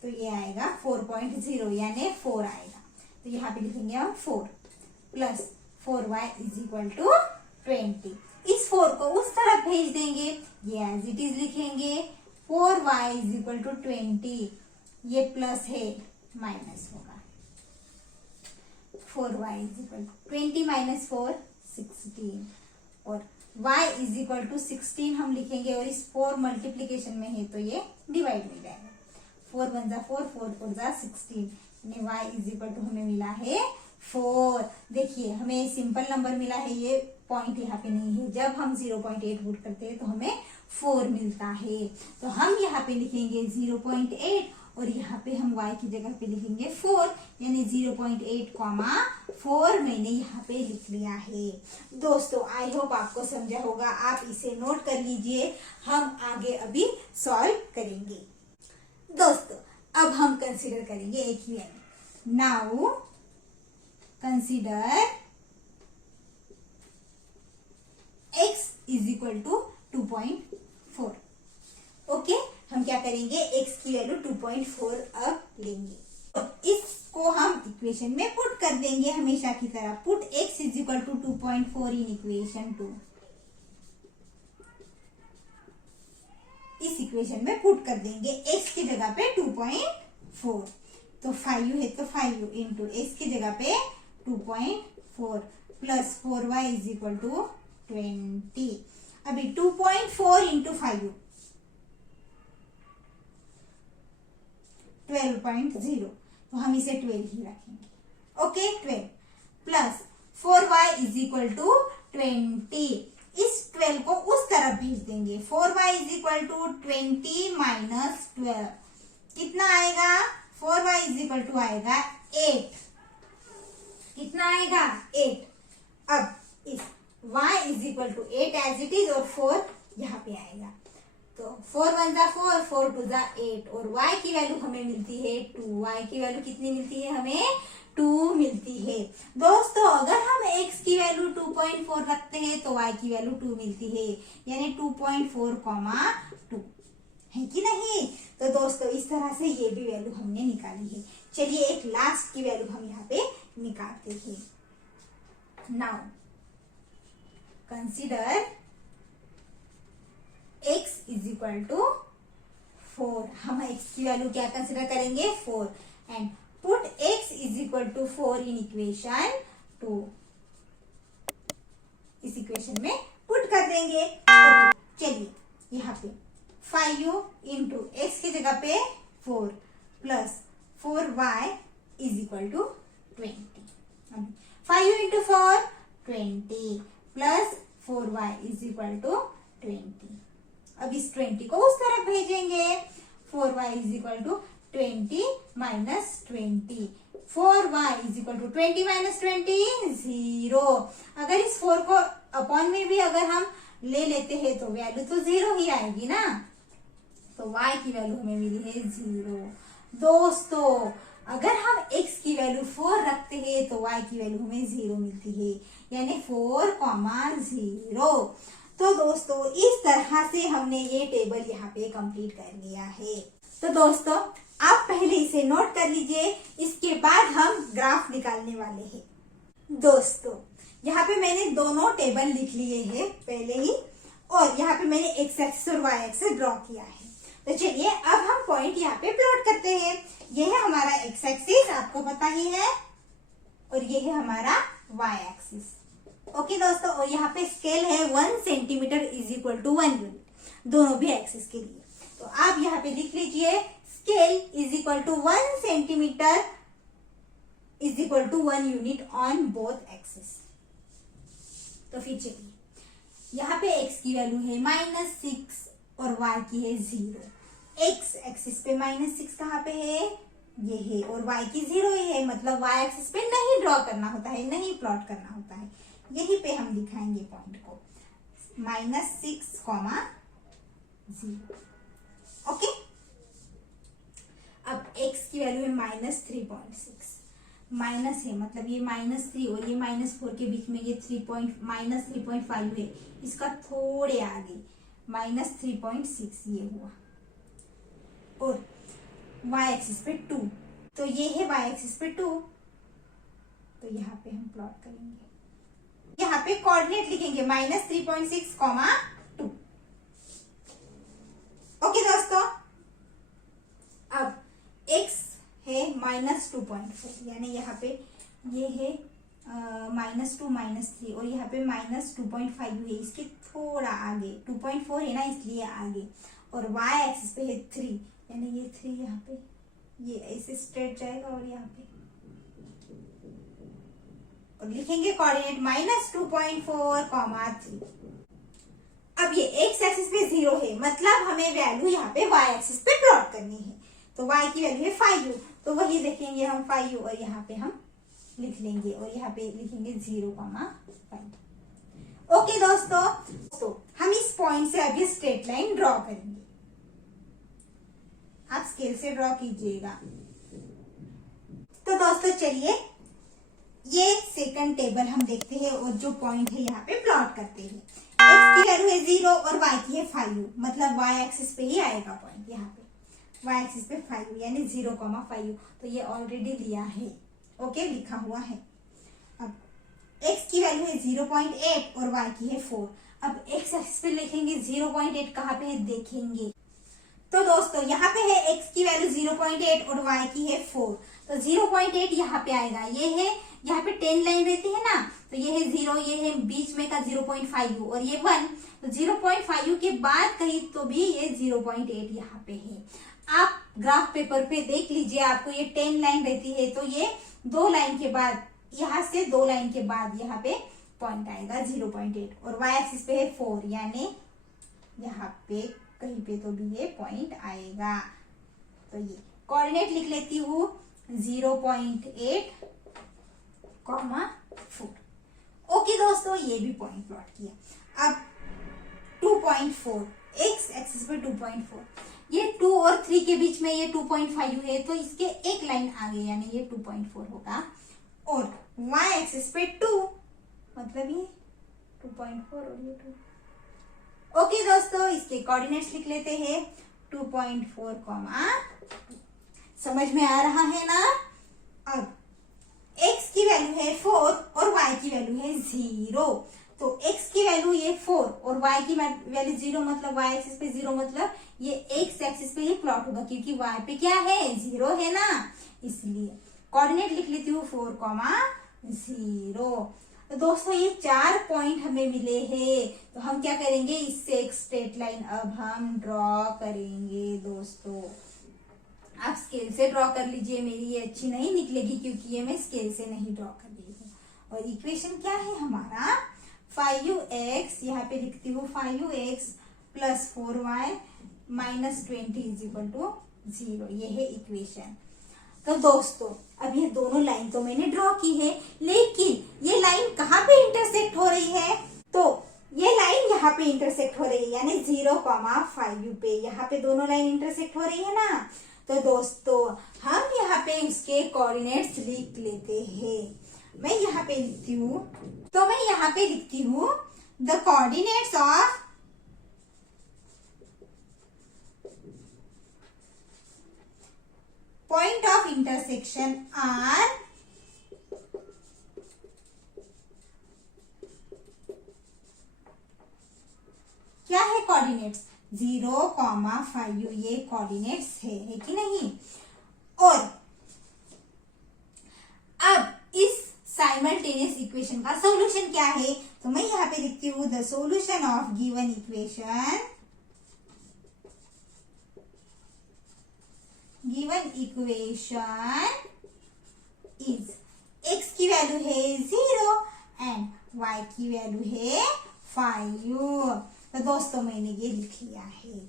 तो ये आएगा 4.0 यानी 4 आएगा। तो यहाँ पे लिखेंगे हम 4 plus 4y is equal to 20। इस 4 को उस तरफ भेज देंगे, ये एज इट इज लिखेंगे। 4y इज इक्वल टू 20, ये प्लस है माइनस होगा। 4y is equal to 20 minus 4 16 और y इज इक्वल टू 16 हम लिखेंगे और इस 4 मल्टीप्लीकेशन में है तो ये डिवाइड में जाएगा। 4 1 जा 4, 4 4 जा 16, यानी y इज इक्वल टू हमें मिला है 4। देखिए हमें सिंपल नंबर मिला है, ये पॉइंट यहाँ पे नहीं है। जब हम 0.8 पुट करते हैं तो हमें 4 मिलता है। तो हम यहाँ पे लिखेंगे 0.8 और यहाँ पे हम y की जगह पे लिखेंगे 4, यानी 0.8, 4 मैंने यहाँ पे लिख लिया है। दोस्तों आई होप आपको समझा होगा, आप इसे नोट कर लीजिए, हम आगे अभी सॉल्व करेंगे। दोस्तों अब हम कंसीडर करेंगे एक ही value. Now consider x is equal to 2.4। ओके, हम क्या करेंगे, x की वैल्यू 2.4 अब लेंगे। तो इसको हम इक्वेशन में पुट कर देंगे हमेशा की तरह। Put x is equal to 2.4 in equation 2। इस इक्वेशन में पुट कर देंगे x की जगह पे 2.4। तो 5u है तो 5u इंटू x की जगह पे 2.4 plus 4y is equal to 20। अभी 2.4 इंटू 5u 12.0, तो हम इसे 12 ही रखेंगे। Okay 12 plus 4y is equal to 20। इस 12 को उस तरफ भेज देंगे। 4y is equal to 20 minus 12 कितना आएगा, 4y इज इक्वल टू आएगा 8। कितना आएगा 8। अब इस y is equal to 8 as it is और 4 यहाँ पे आएगा। तो 4 1 जा 4, 4 2 जा 8 और y की वैल्यू हमें मिलती है 2। y की वैल्यू कितनी मिलती है हमें, 2 मिलती है। दोस्तों अगर हम x की वैल्यू 2.4 रखते हैं तो y की वैल्यू 2 मिलती है, यानी 2.4, 2 है कि नहीं। तो दोस्तों इस तरह से ये भी वैल्यू हमने निकाली है। चलिए एक लास्ट की वैल्यू हम यहाँ पे निकालते हैं। Now consider x is equal to 4। हम x की वैल्यू क्या कंसीडर करेंगे, 4 and put x is equal to 4 in equation 2। इस इक्वेशन में पुट कर देंगे। ओके चलिए यहाँ पे 5u इंटू एक्स की जगह पे 4 plus 4y is equal to 20। 5u into 4 20 plus 4y is equal to 20। अब इस 20 को उस तरफ भेजेंगे। 4y is equal to 20 minus 20। 4y is equal to 20 minus 20 0। अगर इस 4 को अपॉन में भी अगर हम ले लेते हैं तो वैल्यू तो 0 ही आएगी ना। तो y की वैल्यू हमें मिली है 0। दोस्तों अगर हम x की वैल्यू 4 रखते हैं तो y की वैल्यू हमें 0 मिलती है, यानी 4,0। तो दोस्तों इस तरह से हमने ये टेबल यहाँ पे कंप्लीट कर लिया है। तो दोस्तों आप पहले इसे नोट कर लीजिए, इसके बाद हम ग्राफ निकालने वाले हैं। दोस्तों यहाँ पे मैंने दोनों टेबल लिख लिए हैं पहले ही, और यहाँ पे मैंने x एक्सिस और y एक्सिस ड्रॉ किया है। तो चलिए अब हम पॉइंट यहाँ पे प्लॉट करते हैं। ये है हमारा x एक्सिस, आपको पता ही है, और ये है हमारा y एक्सिस। ओके दोस्तों, और यहाँ पे स्केल है 1 centimetre is equal to 1 unit, दोनों भी एक्सिस के लिए। तो आप यहाँ पे लिख लीजिए scale is equal to 1 centimetre is equal to 1 unit on both axis. तो फिर चलिए यहाँ पे x की वैल्यू है -6 और y की है 0। x एक्सिस पे -6 कहाँ पे है, ये है, और y की 0 है, मतलब y एक्सिस पे नहीं ड्रॉ करना होता है, नहीं प्लॉट करना होता है, यहीं पे हम दिखाएंगे पॉइंट को -6, 0। ओके, अब x की वैल्यू है -3.6, माइनस है मतलब ये -3 और ये -4 के बीच में ये -3.5 है, इसका थोड़े आगे -3.6 ये हुआ, और y एक्सिस पे 2, तो ये है y एक्सिस पे 2। तो यहाँ पे हम प्लॉट करेंगे, यहाँ पे कोऑर्डिनेट लिखेंगे -3.6, 2। ओके दोस्तों, अब x है -2.4, यानी यहाँ पे ये है -2 -3, और यहाँ पे -2.5 है, इसके थोड़ा आगे 2.4 है ना, इसलिए आगे, और y एक्सिस पे है 3, यानी ये 3 यहाँ पे, ये ऐसे स्ट्रेट जाएगा, और यहाँ पे और लिखेंगे कोऑर्डिनेट -2.4, 3। अब ये x एक्सिस पे 0 है, मतलब हमें वैल्यू यहाँ पे y एक्सिस पे प्लॉट करनी है। तो y की वैल्यू है 5u, तो वही देखेंगे हम 5u, और यहाँ पे हम लिख लेंगे, और यहाँ पे लिखेंगे 0,5। ओके दोस्तों, तो हम इस पॉइंट से अभी स्ट्रेट लाइन ड्रॉ करेंगे। आप स्केल से ड्रॉ कीजिएगा। तो दोस्तों चलिए ये सेकंड टेबल हम देखते हैं, और जो पॉइंट है यहाँ पे प्लॉट करते हैं। x की वैल्यू है 0 और y की है 5u, मतलब y एक्सिस पे ही आएगा पॉइंट, यहाँ पे y एक्सिस पे 5u, यानी 0,5u, तो ये ऑलरेडी लिया है, ओके, लिखा हुआ है। अब x की वैल्यू है 0.8 और y की है 4। अब x एक्सिस पे लिखेंगे 0.8 कहाँ पे है देखेंगे। तो दोस्तों यहाँ पे है x की वैल्यू 0.8 और y की है 4, तो 0.8 यहाँ पे आएगा, ये है, यहाँ पे 10 लाइन रहती है ना, तो ये है 0, ये है बीच में का 0.5u, और ये 1, तो 0.5u के बाद कहीं तो भी ये 0.8 यहाँ पे है। आप ग्राफ पेपर पे देख लीजिए, आपको ये 10 लाइन रहती है, तो ये 2 लाइन के बाद, यहाँ से 2 लाइन के बाद यहाँ पे पॉइंट आएगा 0.8, और y एक्सिस पे है 4, यानी यहाँ पे कहीं पे तो भी ये पॉइंट आएगा। तो ये कोऑर्डिनेट लिख लेती हूँ 0.8, 4। ओके दोस्तों, ये भी पॉइंट प्लॉट किया। अब 2.4, x एक्सिस पे 2.4, ये 2 और 3 के बीच में ये 2.5 है, तो इसके एक लाइन आगे, यानी ये 2.4 होगा, और y एक्सिस पे 2, मतलब ये 2.4 और ये 2। ओके दोस्तों, इसके कोऑर्डिनेट्स लिख लेते हैं 2.4, समझ में आ रहा है ना। अब x की वैल्यू है 4 और y की वैल्यू है 0, तो x की वैल्यू ये 4 और y की वैल्यू 0, मतलब y एक्सिस पे 0, मतलब ये x एक्सिस पे ही प्लॉट होगा, क्योंकि y पे क्या है 0 है ना, इसलिए कोऑर्डिनेट लिख लेती हूँ 4,0। तो दोस्तों ये 4 पॉइंट हमें मिले हैं, तो हम क्या करेंगे, इससे एक स्ट्रेट लाइन अब हम ड्रॉ करेंगे। दोस्तों आप स्केल से ड्रॉ कर लीजिए, मेरी ये अच्छी नहीं निकलेगी क्योंकि ये मैं स्केल से नहीं ड्रॉ कर रही हूँ। और इक्वेशन क्या है हमारा, 5x, यहाँ पे लिखती हूँ 5x + 4y - 20 = 0, ये है इक्वेशन। तो दोस्तों अब ये दोनों लाइन तो मैंने ड्रॉ की है, लेकिन ये लाइन कहाँ पे इंटरसेक्ट हो रही है, तो ये लाइन यहाँ पे इंटरसेक्ट हो रही है, यानी 0,5 पे, यहाँ पे दोनों लाइन इंटरसेक्ट हो रही है ना। तो दोस्तों हम यहाँ पे इसके कोऑर्डिनेट्स लिख लेते हैं। मैं यहाँ पे लिखती हूँ, तो मैं यहाँ पे लिखती हूँ the coordinates of point of intersection are क्या है कोऑर्डिनेट्स 0,5 ये कोऑर्डिनेट्स है कि नहीं। और अब इस साइमल्टेनियस इक्वेशन का सॉल्यूशन क्या है, तो मैं यहाँ पे लिखती हूँ the solution of given equation is x की वैल्यू है 0 एंड y की वैल्यू है 5। तो दोस्तों मैंने ये लिख लिया है।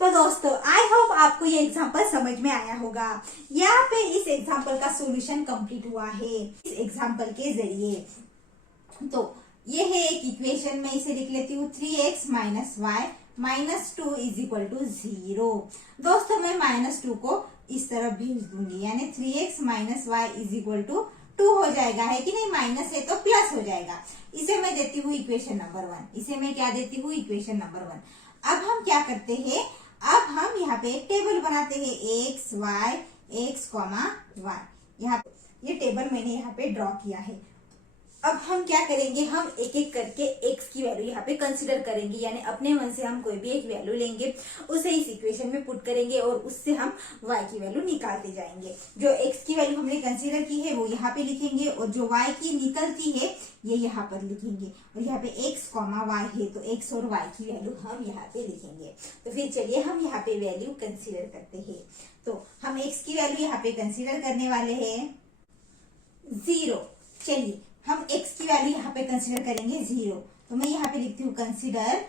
तो दोस्तों आई होप आपको ये एग्जांपल समझ में आया होगा। यहाँ पे इस एग्जांपल का सॉल्यूशन कंप्लीट हुआ है इस एग्जांपल के जरिए। तो ये है एक इक्वेशन, मैं इसे लिख लेती हूँ 3x minus y minus 2 is equal to 0। दोस्तों मैं -2 को इस तरफ भेज दूंगी, यानी 3x minus y is equal to 2 हो जाएगा, है कि नहीं। माइनस है तो प्लस हो जाएगा। इसे मैं देती हूँ इक्वेशन नंबर 1। इसे मैं क्या देती हूँ, इक्वेशन नंबर 1। अब हम क्या करते हैं, अब हम यहाँ पे एक टेबल बनाते हैं x y x, y। यहाँ ये टेबल मैंने यहाँ पे ड्रॉ किया है। अब हम क्या करेंगे, हम एक एक करके x की वैल्यू यहाँ पे कंसीडर करेंगे, यानी अपने मन से हम कोई भी एक वैल्यू लेंगे, उसे इस इक्वेशन में पुट करेंगे और उससे हम y की वैल्यू निकालते जाएंगे। जो x की वैल्यू हमने कंसीडर की है वो यहाँ पे लिखेंगे और जो y की निकलती है ये यहाँ पर लिखेंगे। और यहाँ पे x, y है तो x और y की वैल्यू हम यहाँ पे लिखेंगे। तो फिर चलिए हम यहाँ पे वैल्यू कंसीडर करते हैं। तो हम x की वैल्यू यहाँ पे कंसीडर करने वाले हैं 0। चलिए हम x की वैल्यू यहाँ पे कंसीडर करेंगे 0। तो मैं यहाँ पे लिखती हूँ consider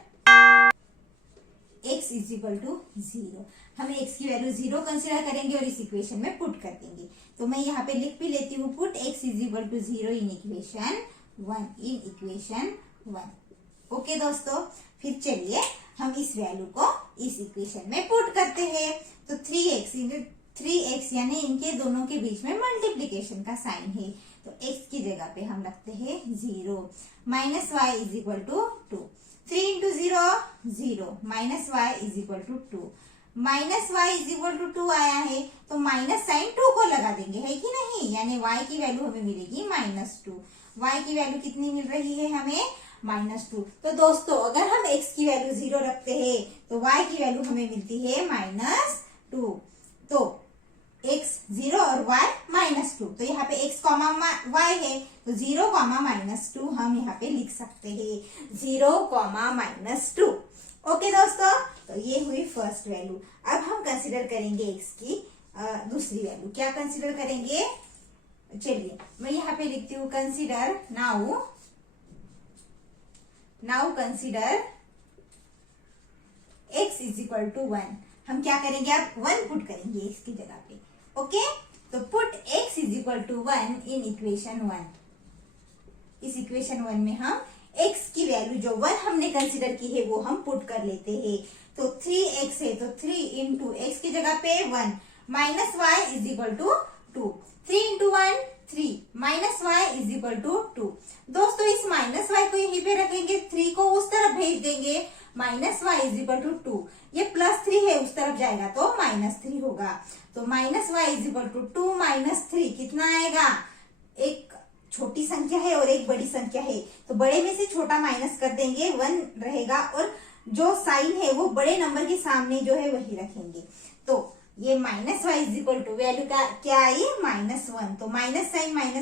x is equal to 0। हम x की वैल्यू 0 कंसीडर करेंगे और इस इक्वेशन में पुट कर देंगे। तो मैं यहाँ पे लिख भी लेती हूँ put x is equal to 0 in equation 1। Okay दोस्तों, फिर चलिए हम इस वैल्यू को इस इक्वेशन में पुट करते हैं। तो 3x यानी इनके दोनों के बीच में मल्टीप्लीकेशन का साइन है, तो x की जगह पे हम रखते हैं 0 minus y is equal to 2। 3 into 0 0 minus y is equal to 2। Minus y is equal to 2 आया है तो माइनस साइन 2 को लगा देंगे, है कि नहीं। यानी y की वैल्यू हमें मिलेगी -2। y की वैल्यू कितनी मिल रही है हमें, -2। तो दोस्तों अगर हम x की वैल्यू 0 रखते हैं तो y की वैल्यू हमें मिलती है -2। तो x 0 और y -2, तो यहाँ पे x, y है तो 0, -2 हम यहाँ पे लिख सकते हैं 0, -2। ओके दोस्तों, तो ये हुई फर्स्ट वैल्यू। अब हम कंसीडर करेंगे x की दूसरी वैल्यू। क्या कंसीडर करेंगे, चलिए मैं यहाँ पे लिखती हूँ consider now consider x is equal to 1। हम क्या करेंगे, अब 1 पुट करेंगे इसकी जगह पे। ओके, तो put x is equal to 1 in equation 1। इस इक्वेशन 1 में हम x की वैल्यू जो 1 हमने कंसीडर की है वो हम पुट कर लेते हैं। तो 3x है तो 3 इंटू x की जगह पे 1 minus y is equal to 2। 3 into 1 3 minus y is equal to 2। दोस्तों इस माइनस वाई को यहीं पे रखेंगे, 3 को उस तरफ भेज देंगे, minus y is equal to 2। ये +3 है उस तरफ जाएगा तो -3 होगा। तो minus y is equal to 2 minus 3 कितना आएगा, एक छोटी संख्या है और एक बड़ी संख्या है तो बड़े में से छोटा माइनस कर देंगे, 1 रहेगा और जो साइन है वो बड़े नंबर के सामने जो है वही रखेंगे। तो ये minus y is equal to value का क्या आई, -1। तो minus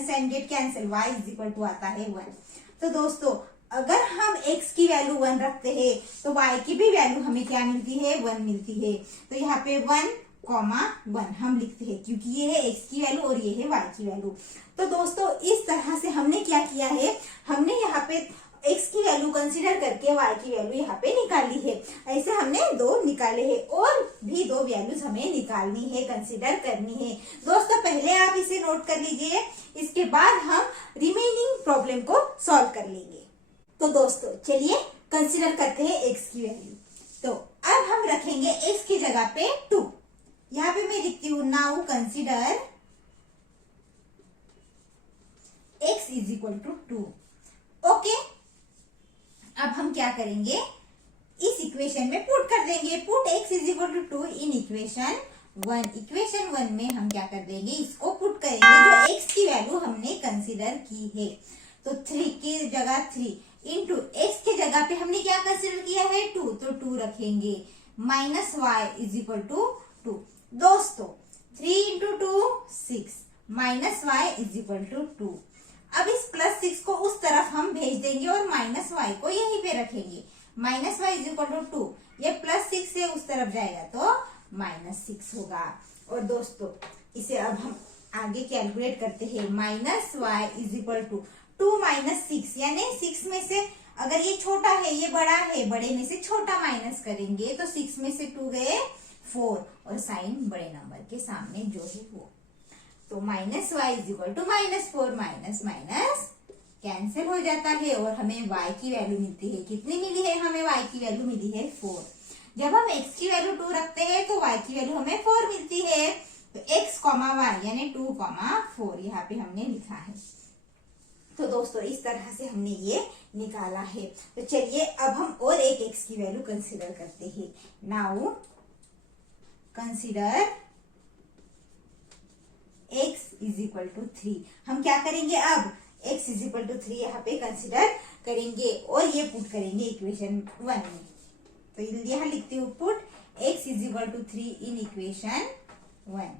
sign get cancel, y is equal to आता है 1। तो दोस्तों अगर हम x की वैल्यू 1 रखते हैं तो y की भी वैल्यू हमें क्या मिलती है, 1 मिलती है। तो यहाँ पे 1, 1 हम लिखते हैं क्योंकि ये है x की वैल्यू और ये है y की वैल्यू। तो दोस्तों इस तरह से हमने क्या किया है, हमने यहाँ पे x की वैल्यू कंसीडर करके y की वैल्यू यहाँ पे निकाली है। ऐसे हमने 2 निकाले हैं और भी 2 वैल्यूज हमें निकालनी है, कंसीडर करनी है। दोस्तों पहले आप इसे नोट कर लीजिए, इसके बाद हम रिमेनिंग प्रॉब्लम को सॉल्व कर लेंगे। तो दोस्तों चलिए कंसीडर करते हैं x की वैल्यू। तो अब हम रखेंगे x की जगह पे 2। यहाँ पे मैं लिखती हूँ now consider x is equal to 2। Okay, अब हम क्या करेंगे, इस इक्वेशन में पुट कर देंगे। Put x is equal to 2 in equation 1। Equation 1 में हम क्या कर देंगे, इसको पुट करेंगे जो x की वैल्यू हमने कंसिडर की है। तो 3 की जगह 3 इंटू x के जगह पे हमने क्या कंसिडर किया है 2, तो 2 रखेंगे। Minus y is equal to 2। दोस्तों 3 into 2 6 minus y is equal to 2। अब इस प्लस 6 को उस तरफ हम भेज देंगे और माइनस y को यहीं पे रखेंगे। Minus y is equal to 2, ये प्लस 6 से उस तरफ जाएगा तो माइनस 6 होगा। और दोस्तों इसे अब हम आगे कैलकुलेट करते हैं। Minus y is equal to 2 minus 6, यानी 6 में से अगर ये छोटा है ये बड़ा है, बड़े में से छोटा माइनस करेंगे तो 6 में से 2 गए 4 और साइन बड़े नंबर के सामने जो है वो। तो minus y is equal to minus 4, minus minus cancel हो जाता है और हमें y की वैल्यू मिलती है। कितनी मिली है हमें, y की वैल्यू मिली है 4। जब हम x की वैल्यू 2 रखते हैं तो y की वैल्यू हमें 4 मिलती है। तो x, y यानी 2, 4 यहाँ पे हमने लिखा है। तो दोस्तों इस तरह से हमने ये निकाला है। तो चलिए अब हम और एक x की वैल्यू कंसीडर करते हैं। Now consider x is equal to 3। हम क्या करेंगे, अब x इज इक्वल टू 3 यहाँ पे कंसीडर करेंगे और ये पुट करेंगे इक्वेशन 1 में। तो यहाँ लिखती हूँ put x is equal to 3 in equation 1।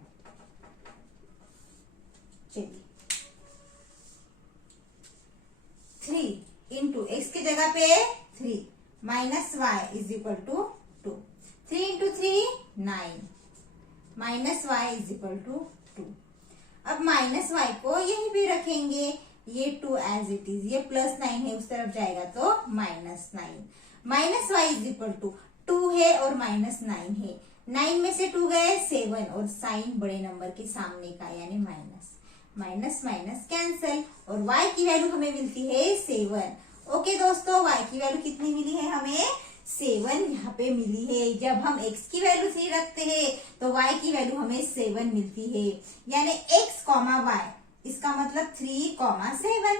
चलिए 3 इंटू एक्स की जगह पे 3 minus y is equal to 2। 3 into 3 9 minus y is equal to 2। अब माइनस वाई को यहीं पे रखेंगे, ये 2 एज इट इज, ये प्लस 9 है उस तरफ जाएगा तो minus 9। Minus y is equal to 2 है और माइनस 9 है। 9 में से 2 गए 7 और साइन बड़े नंबर के सामने का यानी माइनस। माइनस माइनस कैंसिल और y की वैल्यू हमें मिलती है 7। ओके दोस्तों, y की वैल्यू कितनी मिली है हमें 7 यहाँ पे मिली है। जब हम x की वैल्यू 3 रखते हैं तो y की वैल्यू हमें 7 मिलती है, यानी x, y, इसका मतलब 3, 7।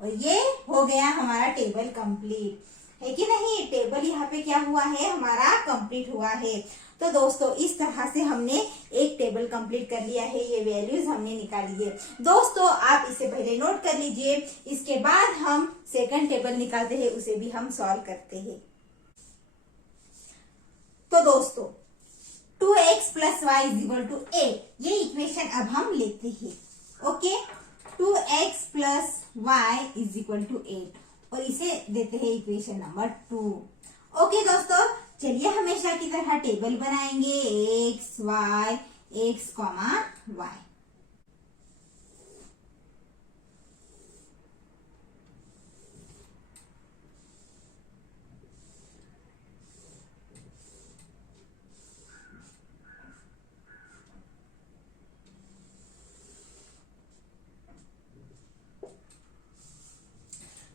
और ये हो गया हमारा टेबल कंप्लीट, है कि नहीं। टेबल यहाँ पे क्या हुआ है हमारा कंप्लीट हुआ है। तो दोस्तों इस तरह से हमने एक टेबल कंप्लीट कर लिया है, ये वैल्यूज हमने निकाली है। दोस्तों आप इसे पहले नोट कर लीजिए, इसके बाद हम सेकंड टेबल निकालते हैं, उसे भी हम सॉल्व करते हैं। तो दोस्तों 2x plus y is equal to 8, ये इक्वेशन अब हम लेते हैं। Okay, 2x plus y is equal to 8 और इसे देते हैं इक्वेशन नंबर 2। ओके दोस्तों, चलिए हमेशा की तरह टेबल बनाएंगे x, y, x, y।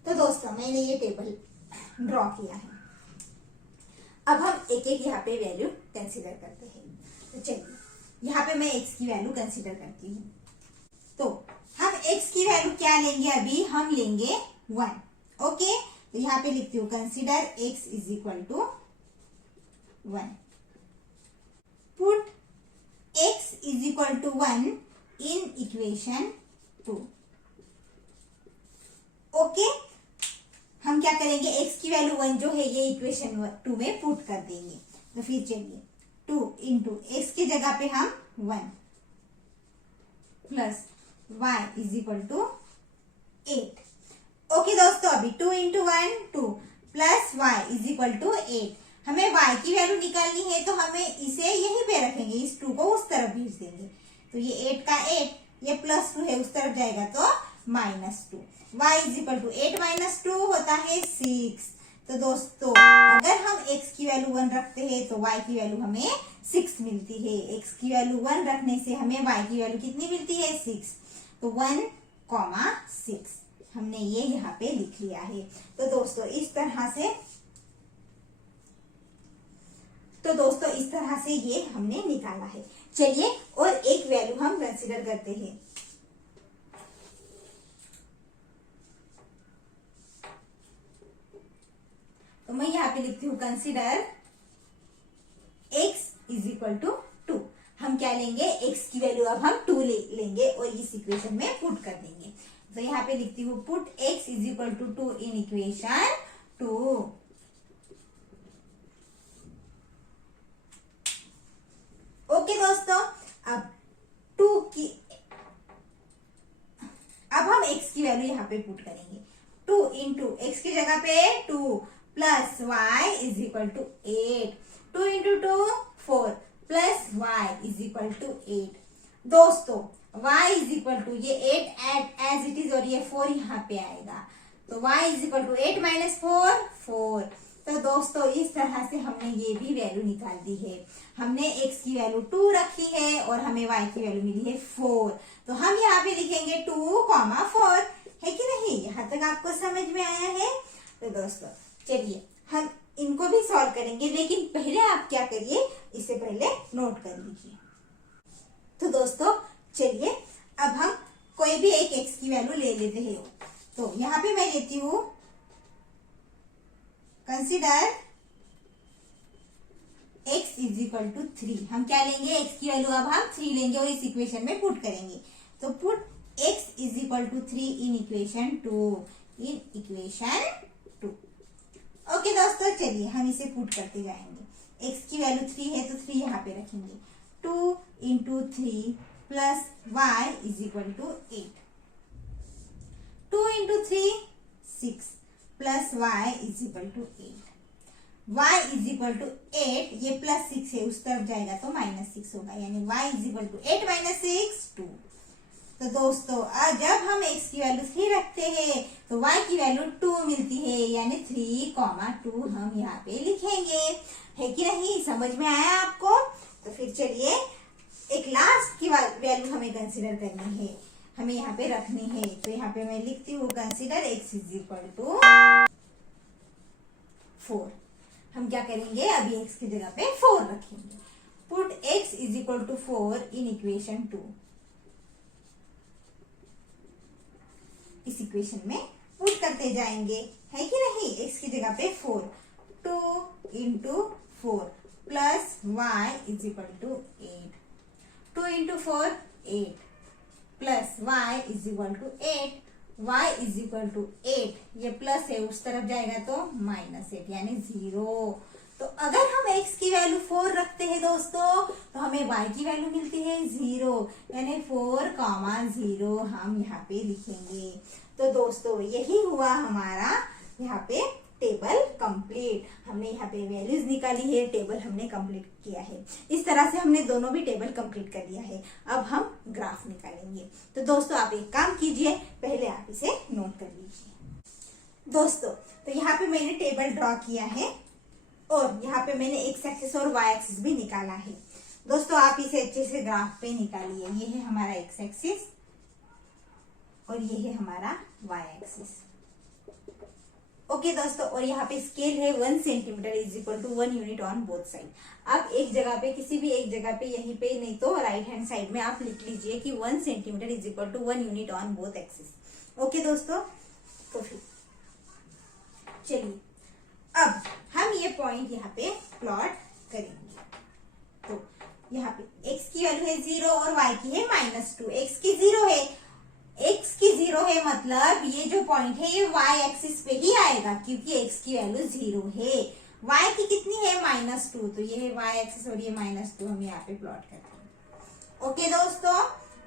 तो दोस्तों मैंने ये टेबल ड्रॉ किया है। अब हम एक एक यहाँ पे वैल्यू कंसीडर करते हैं। तो चलिए यहाँ पे मैं x की वैल्यू कंसीडर करती हूँ। तो हम x की वैल्यू क्या लेंगे, अभी हम लेंगे 1। ओके, तो यहाँ पे लिखती हूँ consider x is equal to 1। Put x is equal to 1 in equation 2। Okay, हम क्या करेंगे, x की वैल्यू 1 जो है ये इक्वेशन 2 में पुट कर देंगे। तो फिर चलिए 2 इंटू एक्स की जगह पे हम 1 plus y is equal to 8। Okay दोस्तों, अभी 2 into 1 2 plus y is equal to 8। हमें y की वैल्यू निकालनी है तो हमें इसे यहीं पे रखेंगे, इस 2 को उस तरफ भेज देंगे। तो ये 8 का 8, ये प्लस 2 है उस तरफ जाएगा तो माइनस 2। y is equal to 8 minus 2 होता है 6। तो दोस्तों अगर हम x की वैल्यू 1 रखते हैं तो y की वैल्यू हमें 6 मिलती है। x की वैल्यू 1 रखने से हमें y की वैल्यू कितनी मिलती है 6। तो 1,6 हमने ये यहाँ पे लिख लिया है। तो दोस्तों इस तरह से तो दोस्तों इस तरह से ये हमने निकाला है। चलिए और एक वैल्यू हम कंसीडर करते हैं। तो मैं यहाँ पे लिखती हूँ consider x is equal to 2। हम क्या लेंगे, x की वैल्यू अब हम 2 लेंगे और इस इक्वेशन में पुट कर देंगे। तो यहाँ पे लिखती हूँ put x is equal to 2 in equation 2। Okay दोस्तों, अब 2 की अब हम x की वैल्यू यहाँ पे पुट करेंगे। 2 इंटू एक्स की जगह पे 2 plus y is equal to 8। 2 into 2 4 plus y is equal to 8। दोस्तों y इज इक्वल टू ये 8 एज इट इज और ये 4 यहाँ पे आएगा। तो y is equal to 8 minus 4 4। तो दोस्तों इस तरह से हमने ये भी वैल्यू निकाल दी है। हमने x की वैल्यू 2 रखी है और हमें y की वैल्यू मिली है 4। तो हम यहाँ पे लिखेंगे 2,4 है कि नहीं। यहाँ तक आपको समझ में आया है। तो दोस्तों चलिए हम इनको भी सॉल्व करेंगे, लेकिन पहले आप क्या करिए, इससे पहले नोट कर लीजिए। तो दोस्तों चलिए अब हम कोई भी एक x की वैल्यू ले लेते हैं। तो यहाँ पे मैं लेती हूँ consider x is equal to 3। हम क्या लेंगे, x की वैल्यू अब हम 3 लेंगे और इस इक्वेशन में पुट करेंगे। तो put x is equal to 3 in equation 2। Okay दोस्तों चलिए हम इसे पुट करते जाएंगे। x की वैल्यू 3 है तो 3 यहाँ पे रखेंगे। 2 into 3 plus y is equal to 8। 2 into 3 6 plus y is equal to 8। y is equal to 8, ये प्लस 6 है उस तरफ जाएगा तो माइनस 6 होगा, यानी y is equal to 8 minus 6 2। तो दोस्तों जब हम x की वैल्यू 3 रखते हैं तो y की वैल्यू 2 मिलती है, यानी 3,2 हम यहाँ पे लिखेंगे। है कि नहीं, समझ में आया आपको। तो फिर चलिए एक लास्ट की वैल्यू हमें कंसीडर करनी है, हमें यहाँ पे रखनी है। तो यहाँ पे मैं लिखती हूँ consider x is equal to 4। हम क्या करेंगे, अभी x की जगह पे 4 रखेंगे। Put x is equal to 4 in equation 2। इस इक्वेशन में पुट करते जाएंगे, है कि नहीं। x की जगह पे 4, 2 into 4 plus y is equal to 8। 2 into 4 8 plus y is equal to 8। y is equal to 8, ये प्लस है उस तरफ जाएगा तो माइनस 8 यानी 0। तो अगर हम x की वैल्यू 4 रखते हैं दोस्तों तो हमें y की वैल्यू मिलती है 0, यानी 4,0 हम यहाँ पे लिखेंगे। तो दोस्तों यही हुआ हमारा यहाँ पे टेबल कंप्लीट। हमने यहाँ पे वैल्यूज निकाली है, टेबल हमने कंप्लीट किया है। इस तरह से हमने दोनों भी टेबल कंप्लीट कर लिया है। अब हम ग्राफ निकालेंगे। तो दोस्तों आप एक काम कीजिए, पहले आप इसे नोट कर लीजिए। दोस्तों तो यहाँ पे मैंने टेबल ड्रॉ किया है और यहाँ पे मैंने एक्स एक्सिस और वाई एक्सिस भी निकाला है। दोस्तों आप इसे अच्छे से ग्राफ पे निकालिए। ये है हमारा एक्स एक्सिस और ये है हमारा वाई एक्सिस। ओके दोस्तों, और यहाँ पे स्केल है 1 centimetre is equal to 1 unit on both side. आप एक जगह पे, किसी भी एक जगह पे, यहीं पे नहीं तो राइट हैंड साइड में आप लिख लीजिए कि 1 centimetre is equal to 1 unit on both axis. Okay दोस्तों, तो फिर चलिए अब हम ये पॉइंट यहाँ पे प्लॉट करेंगे। तो यहाँ पे x की वैल्यू है 0 और y की है -2। x की 0 है, x की 0 है मतलब ये जो पॉइंट है ये y एक्सिस पे ही आएगा क्योंकि x की वैल्यू 0 है। y की कितनी है -2, तो ये है y एक्सिस और ये -2 हम यहाँ पे प्लॉट करते हैं। ओके दोस्तों,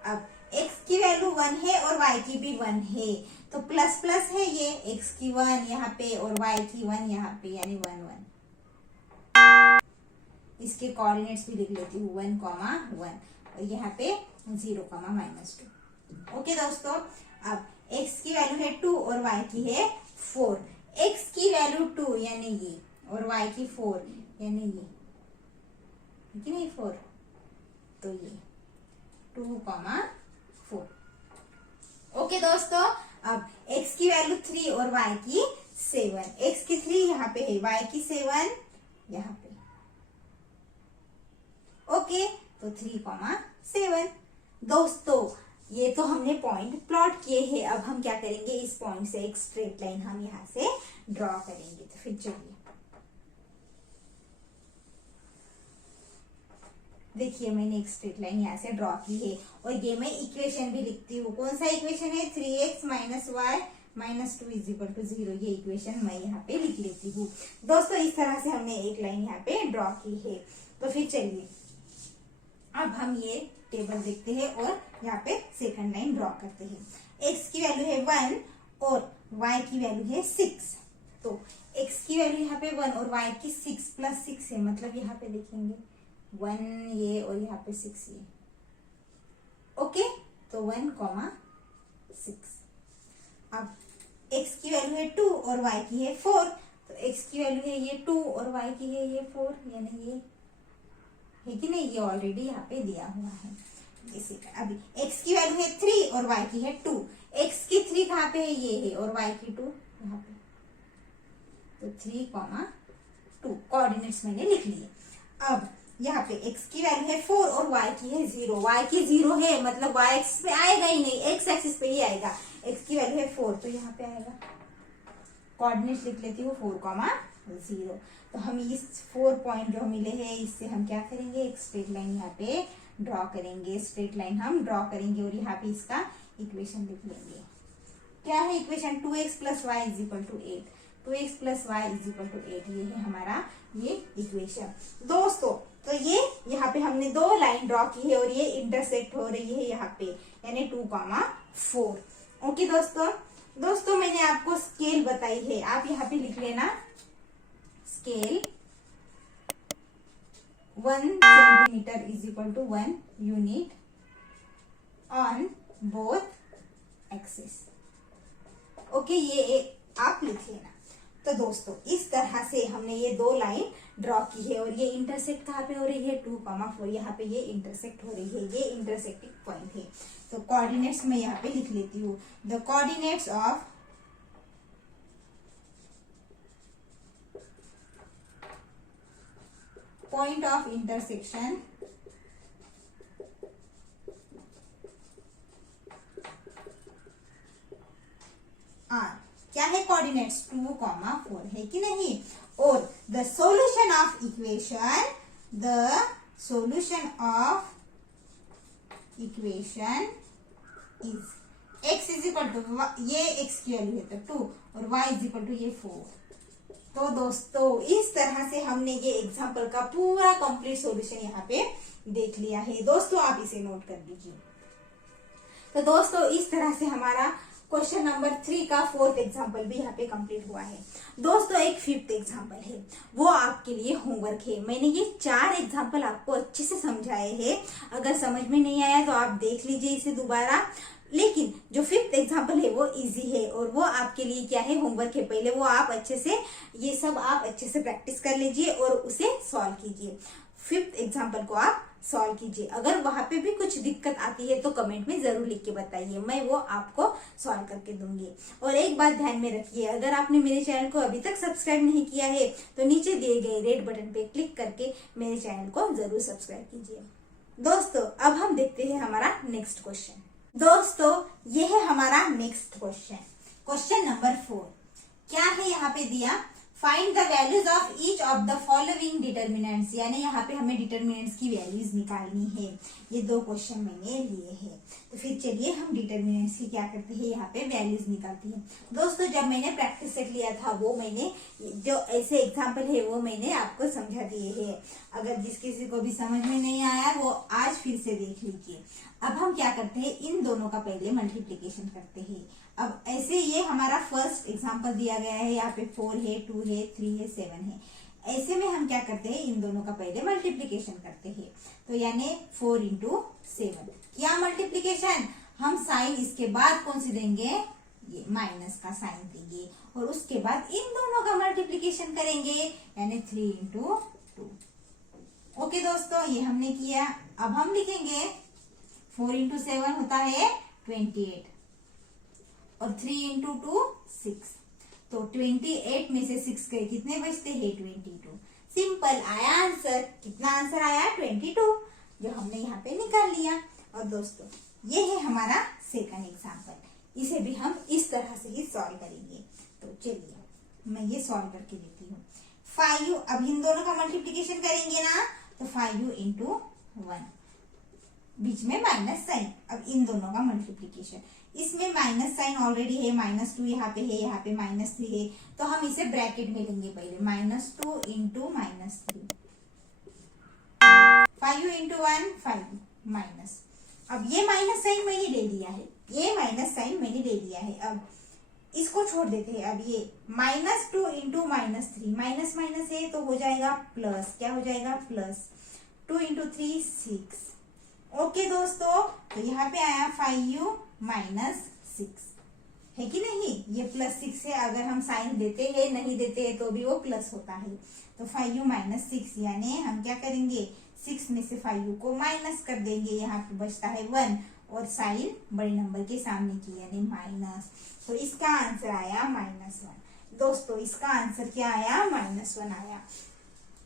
अब x की वैल्यू 1 है और y की भी 1 है, तो प्लस प्लस है ये, x की 1 यहाँ पे और y की 1 यहाँ पे, यानी 1 1। इसके कोऑर्डिनेट्स भी लिख लेती हूँ 1, 1 और यहाँ पे 0, -2। ओके दोस्तों, अब x की वैल्यू है 2 और y की है 4। x की वैल्यू 2 यानी ये और y की 4 यानी ये, कि नहीं 4, तो ये 2, 4। ओके दोस्तों, अब x की वैल्यू 3 और y की 7। x की 3 यहाँ पे है, y की 7 यहाँ पे। ओके, तो 3,7। दोस्तों ये तो हमने पॉइंट प्लॉट किए हैं, अब हम क्या करेंगे, इस पॉइंट से एक स्ट्रेट लाइन हम यहाँ से ड्रॉ करेंगे। तो फिर चलिए देखिए, मैंने एक स्ट्रेट लाइन यहाँ से ड्रॉ की है और ये मैं इक्वेशन भी लिखती हूँ। कौन सा इक्वेशन है, 3x minus y minus 2 is equal to 0। ये इक्वेशन मैं यहाँ पे लिख लेती हूँ। दोस्तों इस तरह से हमने एक लाइन यहाँ पे ड्रॉ की है। तो फिर चलिए अब हम ये टेबल देखते हैं और यहाँ पे सेकंड लाइन ड्रॉ करते हैं। x की वैल्यू है 1 और y की वैल्यू है 6। तो x की वैल्यू यहाँ पे 1 और y की 6 प्लस 6 है, मतलब यहाँ पे देखेंगे 1 ये और यहाँ पे 6 ये। ओके, तो 1,6। अब x की वैल्यू है 2 और y की है 4। तो x की वैल्यू है ये 2 और y की है ये 4, यानी ये है कि नहीं, ये ऑलरेडी यहाँ पे दिया हुआ है। इसी का अभी x की वैल्यू है 3 और y की है 2। x की 3 कहाँ पे है, ये है, और y की 2 यहाँ पे। तो 3,2 कोऑर्डिनेट्स मैंने लिख लिए। अब यहाँ पे x की वैल्यू है 4 और y की है 0। y की 0 है, मतलब y एक्सिस पे आएगा ही नहीं, x एक्सिस पे ही आएगा। x की वैल्यू है 4, तो यहाँ पे आएगा, कोऑर्डिनेट्स लिख लेती हूँ 4,0। तो हम इस 4 पॉइंट जो मिले हैं इससे हम क्या करेंगे, एक स्ट्रेट लाइन यहाँ पे ड्रॉ करेंगे। स्ट्रेट लाइन हम ड्रॉ करेंगे और यहाँ पे इसका इक्वेशन लिख लेंगे। क्या है equation, 2x plus y is equal to 8। 2x plus y is equal to 8, ये है हमारा ये इक्वेशन। दोस्तों तो ये यहाँ पे हमने 2 लाइन ड्रॉ की है और ये इंटरसेक्ट हो रही है यहाँ पे, यानी 2,4। ओके दोस्तों मैंने आपको स्केल बताई है, आप यहाँ पे लिख लेना scale 1 centimetre is equal to 1 unit on both axis. Okay, ये आप लिख लेना। तो दोस्तों इस तरह से हमने ये 2 लाइन ड्रॉ की है और ये इंटरसेक्ट कहाँ पे हो रही है, 2,4 यहाँ पे ये इंटरसेक्ट हो रही है, ये इंटरसेक्टिंग पॉइंट है। तो कोऑर्डिनेट्स में यहाँ पे लिख लेती हूँ, the coordinates of point of intersection are, क्या है कोऑर्डिनेट्स, 2,4 है कि नहीं। और the solution of equation, the solution of equation is x is equal to, ये x की वैल्यू है तो 2 और y इज इक्वल टू ये 4। तो दोस्तों इस तरह से हमने ये एग्जाम्पल का पूरा कंप्लीट सॉल्यूशन यहाँ पे देख लिया है। दोस्तों आप इसे नोट कर लीजिए। तो दोस्तों इस तरह से हमारा क्वेश्चन नंबर 3 का 4th एग्जाम्पल भी यहाँ पे कंप्लीट हुआ है। दोस्तों एक 5th एग्जाम्पल है, वो आपके लिए होमवर्क है। मैंने ये 4 एग्जाम्पल आपको अच्छे से समझाए हैं, अगर समझ में नहीं आया तो आप देख लीजिए इसे दोबारा। लेकिन जो 5th एग्जाम्पल है वो इजी है और वो आपके लिए क्या है, होमवर्क है। पहले वो आप अच्छे से ये सब आप अच्छे से प्रैक्टिस कर लीजिए और उसे सॉल्व कीजिए। 5th एग्जाम्पल को आप सॉल्व कीजिए। अगर वहां पे भी कुछ दिक्कत आती है तो कमेंट में जरूर लिख के बताइए, मैं वो आपको सॉल्व करके दूंगी। और एक बात ध्यान में रखिए, अगर आपने मेरे चैनल को अभी तक सब्सक्राइब नहीं किया है तो नीचे दिए गए रेड बटन पे क्लिक करके मेरे चैनल को जरूर सब्सक्राइब कीजिए। दोस्तों अब हम देखते हैं हमारा नेक्स्ट क्वेश्चन। दोस्तों ये है हमारा नेक्स्ट क्वेश्चन, क्वेश्चन नंबर 4। क्या है यहाँ पे दिया, find the values of each of the following determinants, यानी यहाँ पे हमें डिटर्मिनेंट्स की वैल्यूज निकालनी है। ये 2 क्वेश्चन मैंने लिए हैं। तो फिर चलिए हम डिटर्मिनेंट्स की क्या करते हैं, यहाँ पे वैल्यूज निकालती हैं। दोस्तों जब मैंने प्रैक्टिस सेट लिया था वो मैंने जो ऐसे एग्जाम्पल है वो मैंने आपको समझा दिए हैं। अगर जिस किसी को भी समझ में नहीं आया वो आज फिर से देख लीजिए। अब हम क्या करते हैं, इन दोनों का पहले मल्टीप्लीकेशन करते हैं। अब ऐसे ये हमारा फर्स्ट एग्जांपल दिया गया है, यहाँ पे 4 है, 2 है, 3 है, 7 है। ऐसे में हम क्या करते हैं, इन दोनों का पहले मल्टीप्लीकेशन करते हैं। तो यानी 4 इंटू 7, क्या मल्टीप्लीकेशन, हम साइन इसके बाद कौन सी देंगे, ये माइनस का साइन देंगे और उसके बाद इन दोनों का मल्टीप्लीकेशन करेंगे, यानी 3 इंटू 2। ओके दोस्तों ये हमने किया। अब हम लिखेंगे 4 इंटू 7 होता है 28 और 3 इंटू 2 6। तो 28 में से 6 गए, कितने बचते हैं, 22। सिंपल आया आंसर। कितना आंसर आया? 22, जो हमने यहाँ पे निकाल लिया। और दोस्तों ये है हमारा सेकंड एग्जाम्पल। इसे भी हम इस तरह से ही सॉल्व करेंगे। तो चलिए मैं ये सॉल्व करके देती हूँ। 5u, अब इन दोनों का मल्टीप्लीकेशन करेंगे ना, तो 5u इंटू 1, बीच में माइनस साइन। अब इन दोनों का मल्टीप्लीकेशन, इसमें माइनस साइन ऑलरेडी है, -2 यहाँ पे है, यहाँ पे -3 है, तो हम इसे ब्रैकेट में लेंगे पहले। -2 इंटू -3, 5u इंटू 1, 5 माइनस। अब ये माइनस साइन मैंने ले लिया है, ये माइनस साइन मैंने ले लिया है। अब इसको छोड़ देते हैं। अब ये -2 इंटू -3, माइनस माइनस है तो हो जाएगा प्लस। क्या हो जाएगा? प्लस। 2 इंटू 3, 6। ओके दोस्तों, तो यहाँ पे आया 5u माइनस 6, है कि नहीं? ये +6 है, अगर हम साइन देते हैं नहीं देते हैं तो भी वो प्लस होता है। तो 5u माइनस 6, यानी हम क्या करेंगे, 6 में से 5u को माइनस कर देंगे। यहाँ पे बचता है 1 और साइन बड़े नंबर के सामने की, यानी माइनस। तो इसका आंसर आया -1। दोस्तों इसका आंसर क्या आया? -1 आया।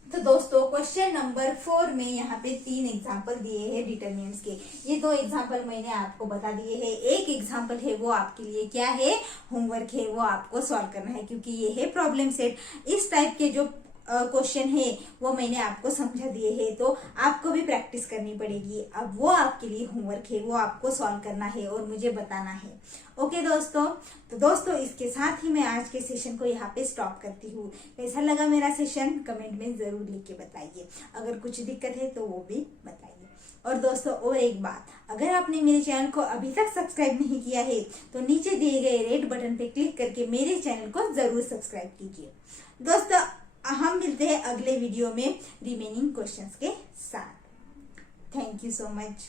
तो दोस्तों क्वेश्चन नंबर 4 में यहाँ पे 3 एग्जाम्पल दिए हैं डिटरमिनेंट्स के। ये 2 एग्जाम्पल मैंने आपको बता दिए हैं। एक एग्जाम्पल है वो आपके लिए क्या है, होमवर्क है, वो आपको सॉल्व करना है, क्योंकि ये है प्रॉब्लम सेट। इस टाइप के जो क्वेश्चन है वो मैंने आपको समझा दिए हैं, तो आपको भी प्रैक्टिस करनी पड़ेगी। अब वो आपके लिए होमवर्क है, वो आपको सॉल्व करना है और मुझे बताना है। ओके दोस्तों, तो दोस्तों इसके साथ ही मैं आज के सेशन को यहाँ पे स्टॉप करती हूँ। कैसा लगा मेरा सेशन कमेंट में जरूर लिख के बताइए। अगर कुछ दिक्कत है तो वो भी बताइए। और दोस्तों और एक बात, अगर आपने मेरे चैनल को अभी तक सब्सक्राइब नहीं किया है तो नीचे दिए गए रेड बटन पे क्लिक करके मेरे चैनल को जरूर सब्सक्राइब कीजिए। दोस्तों हम मिलते हैं अगले वीडियो में रिमेनिंग क्वेश्चंस के साथ। Thank you so much.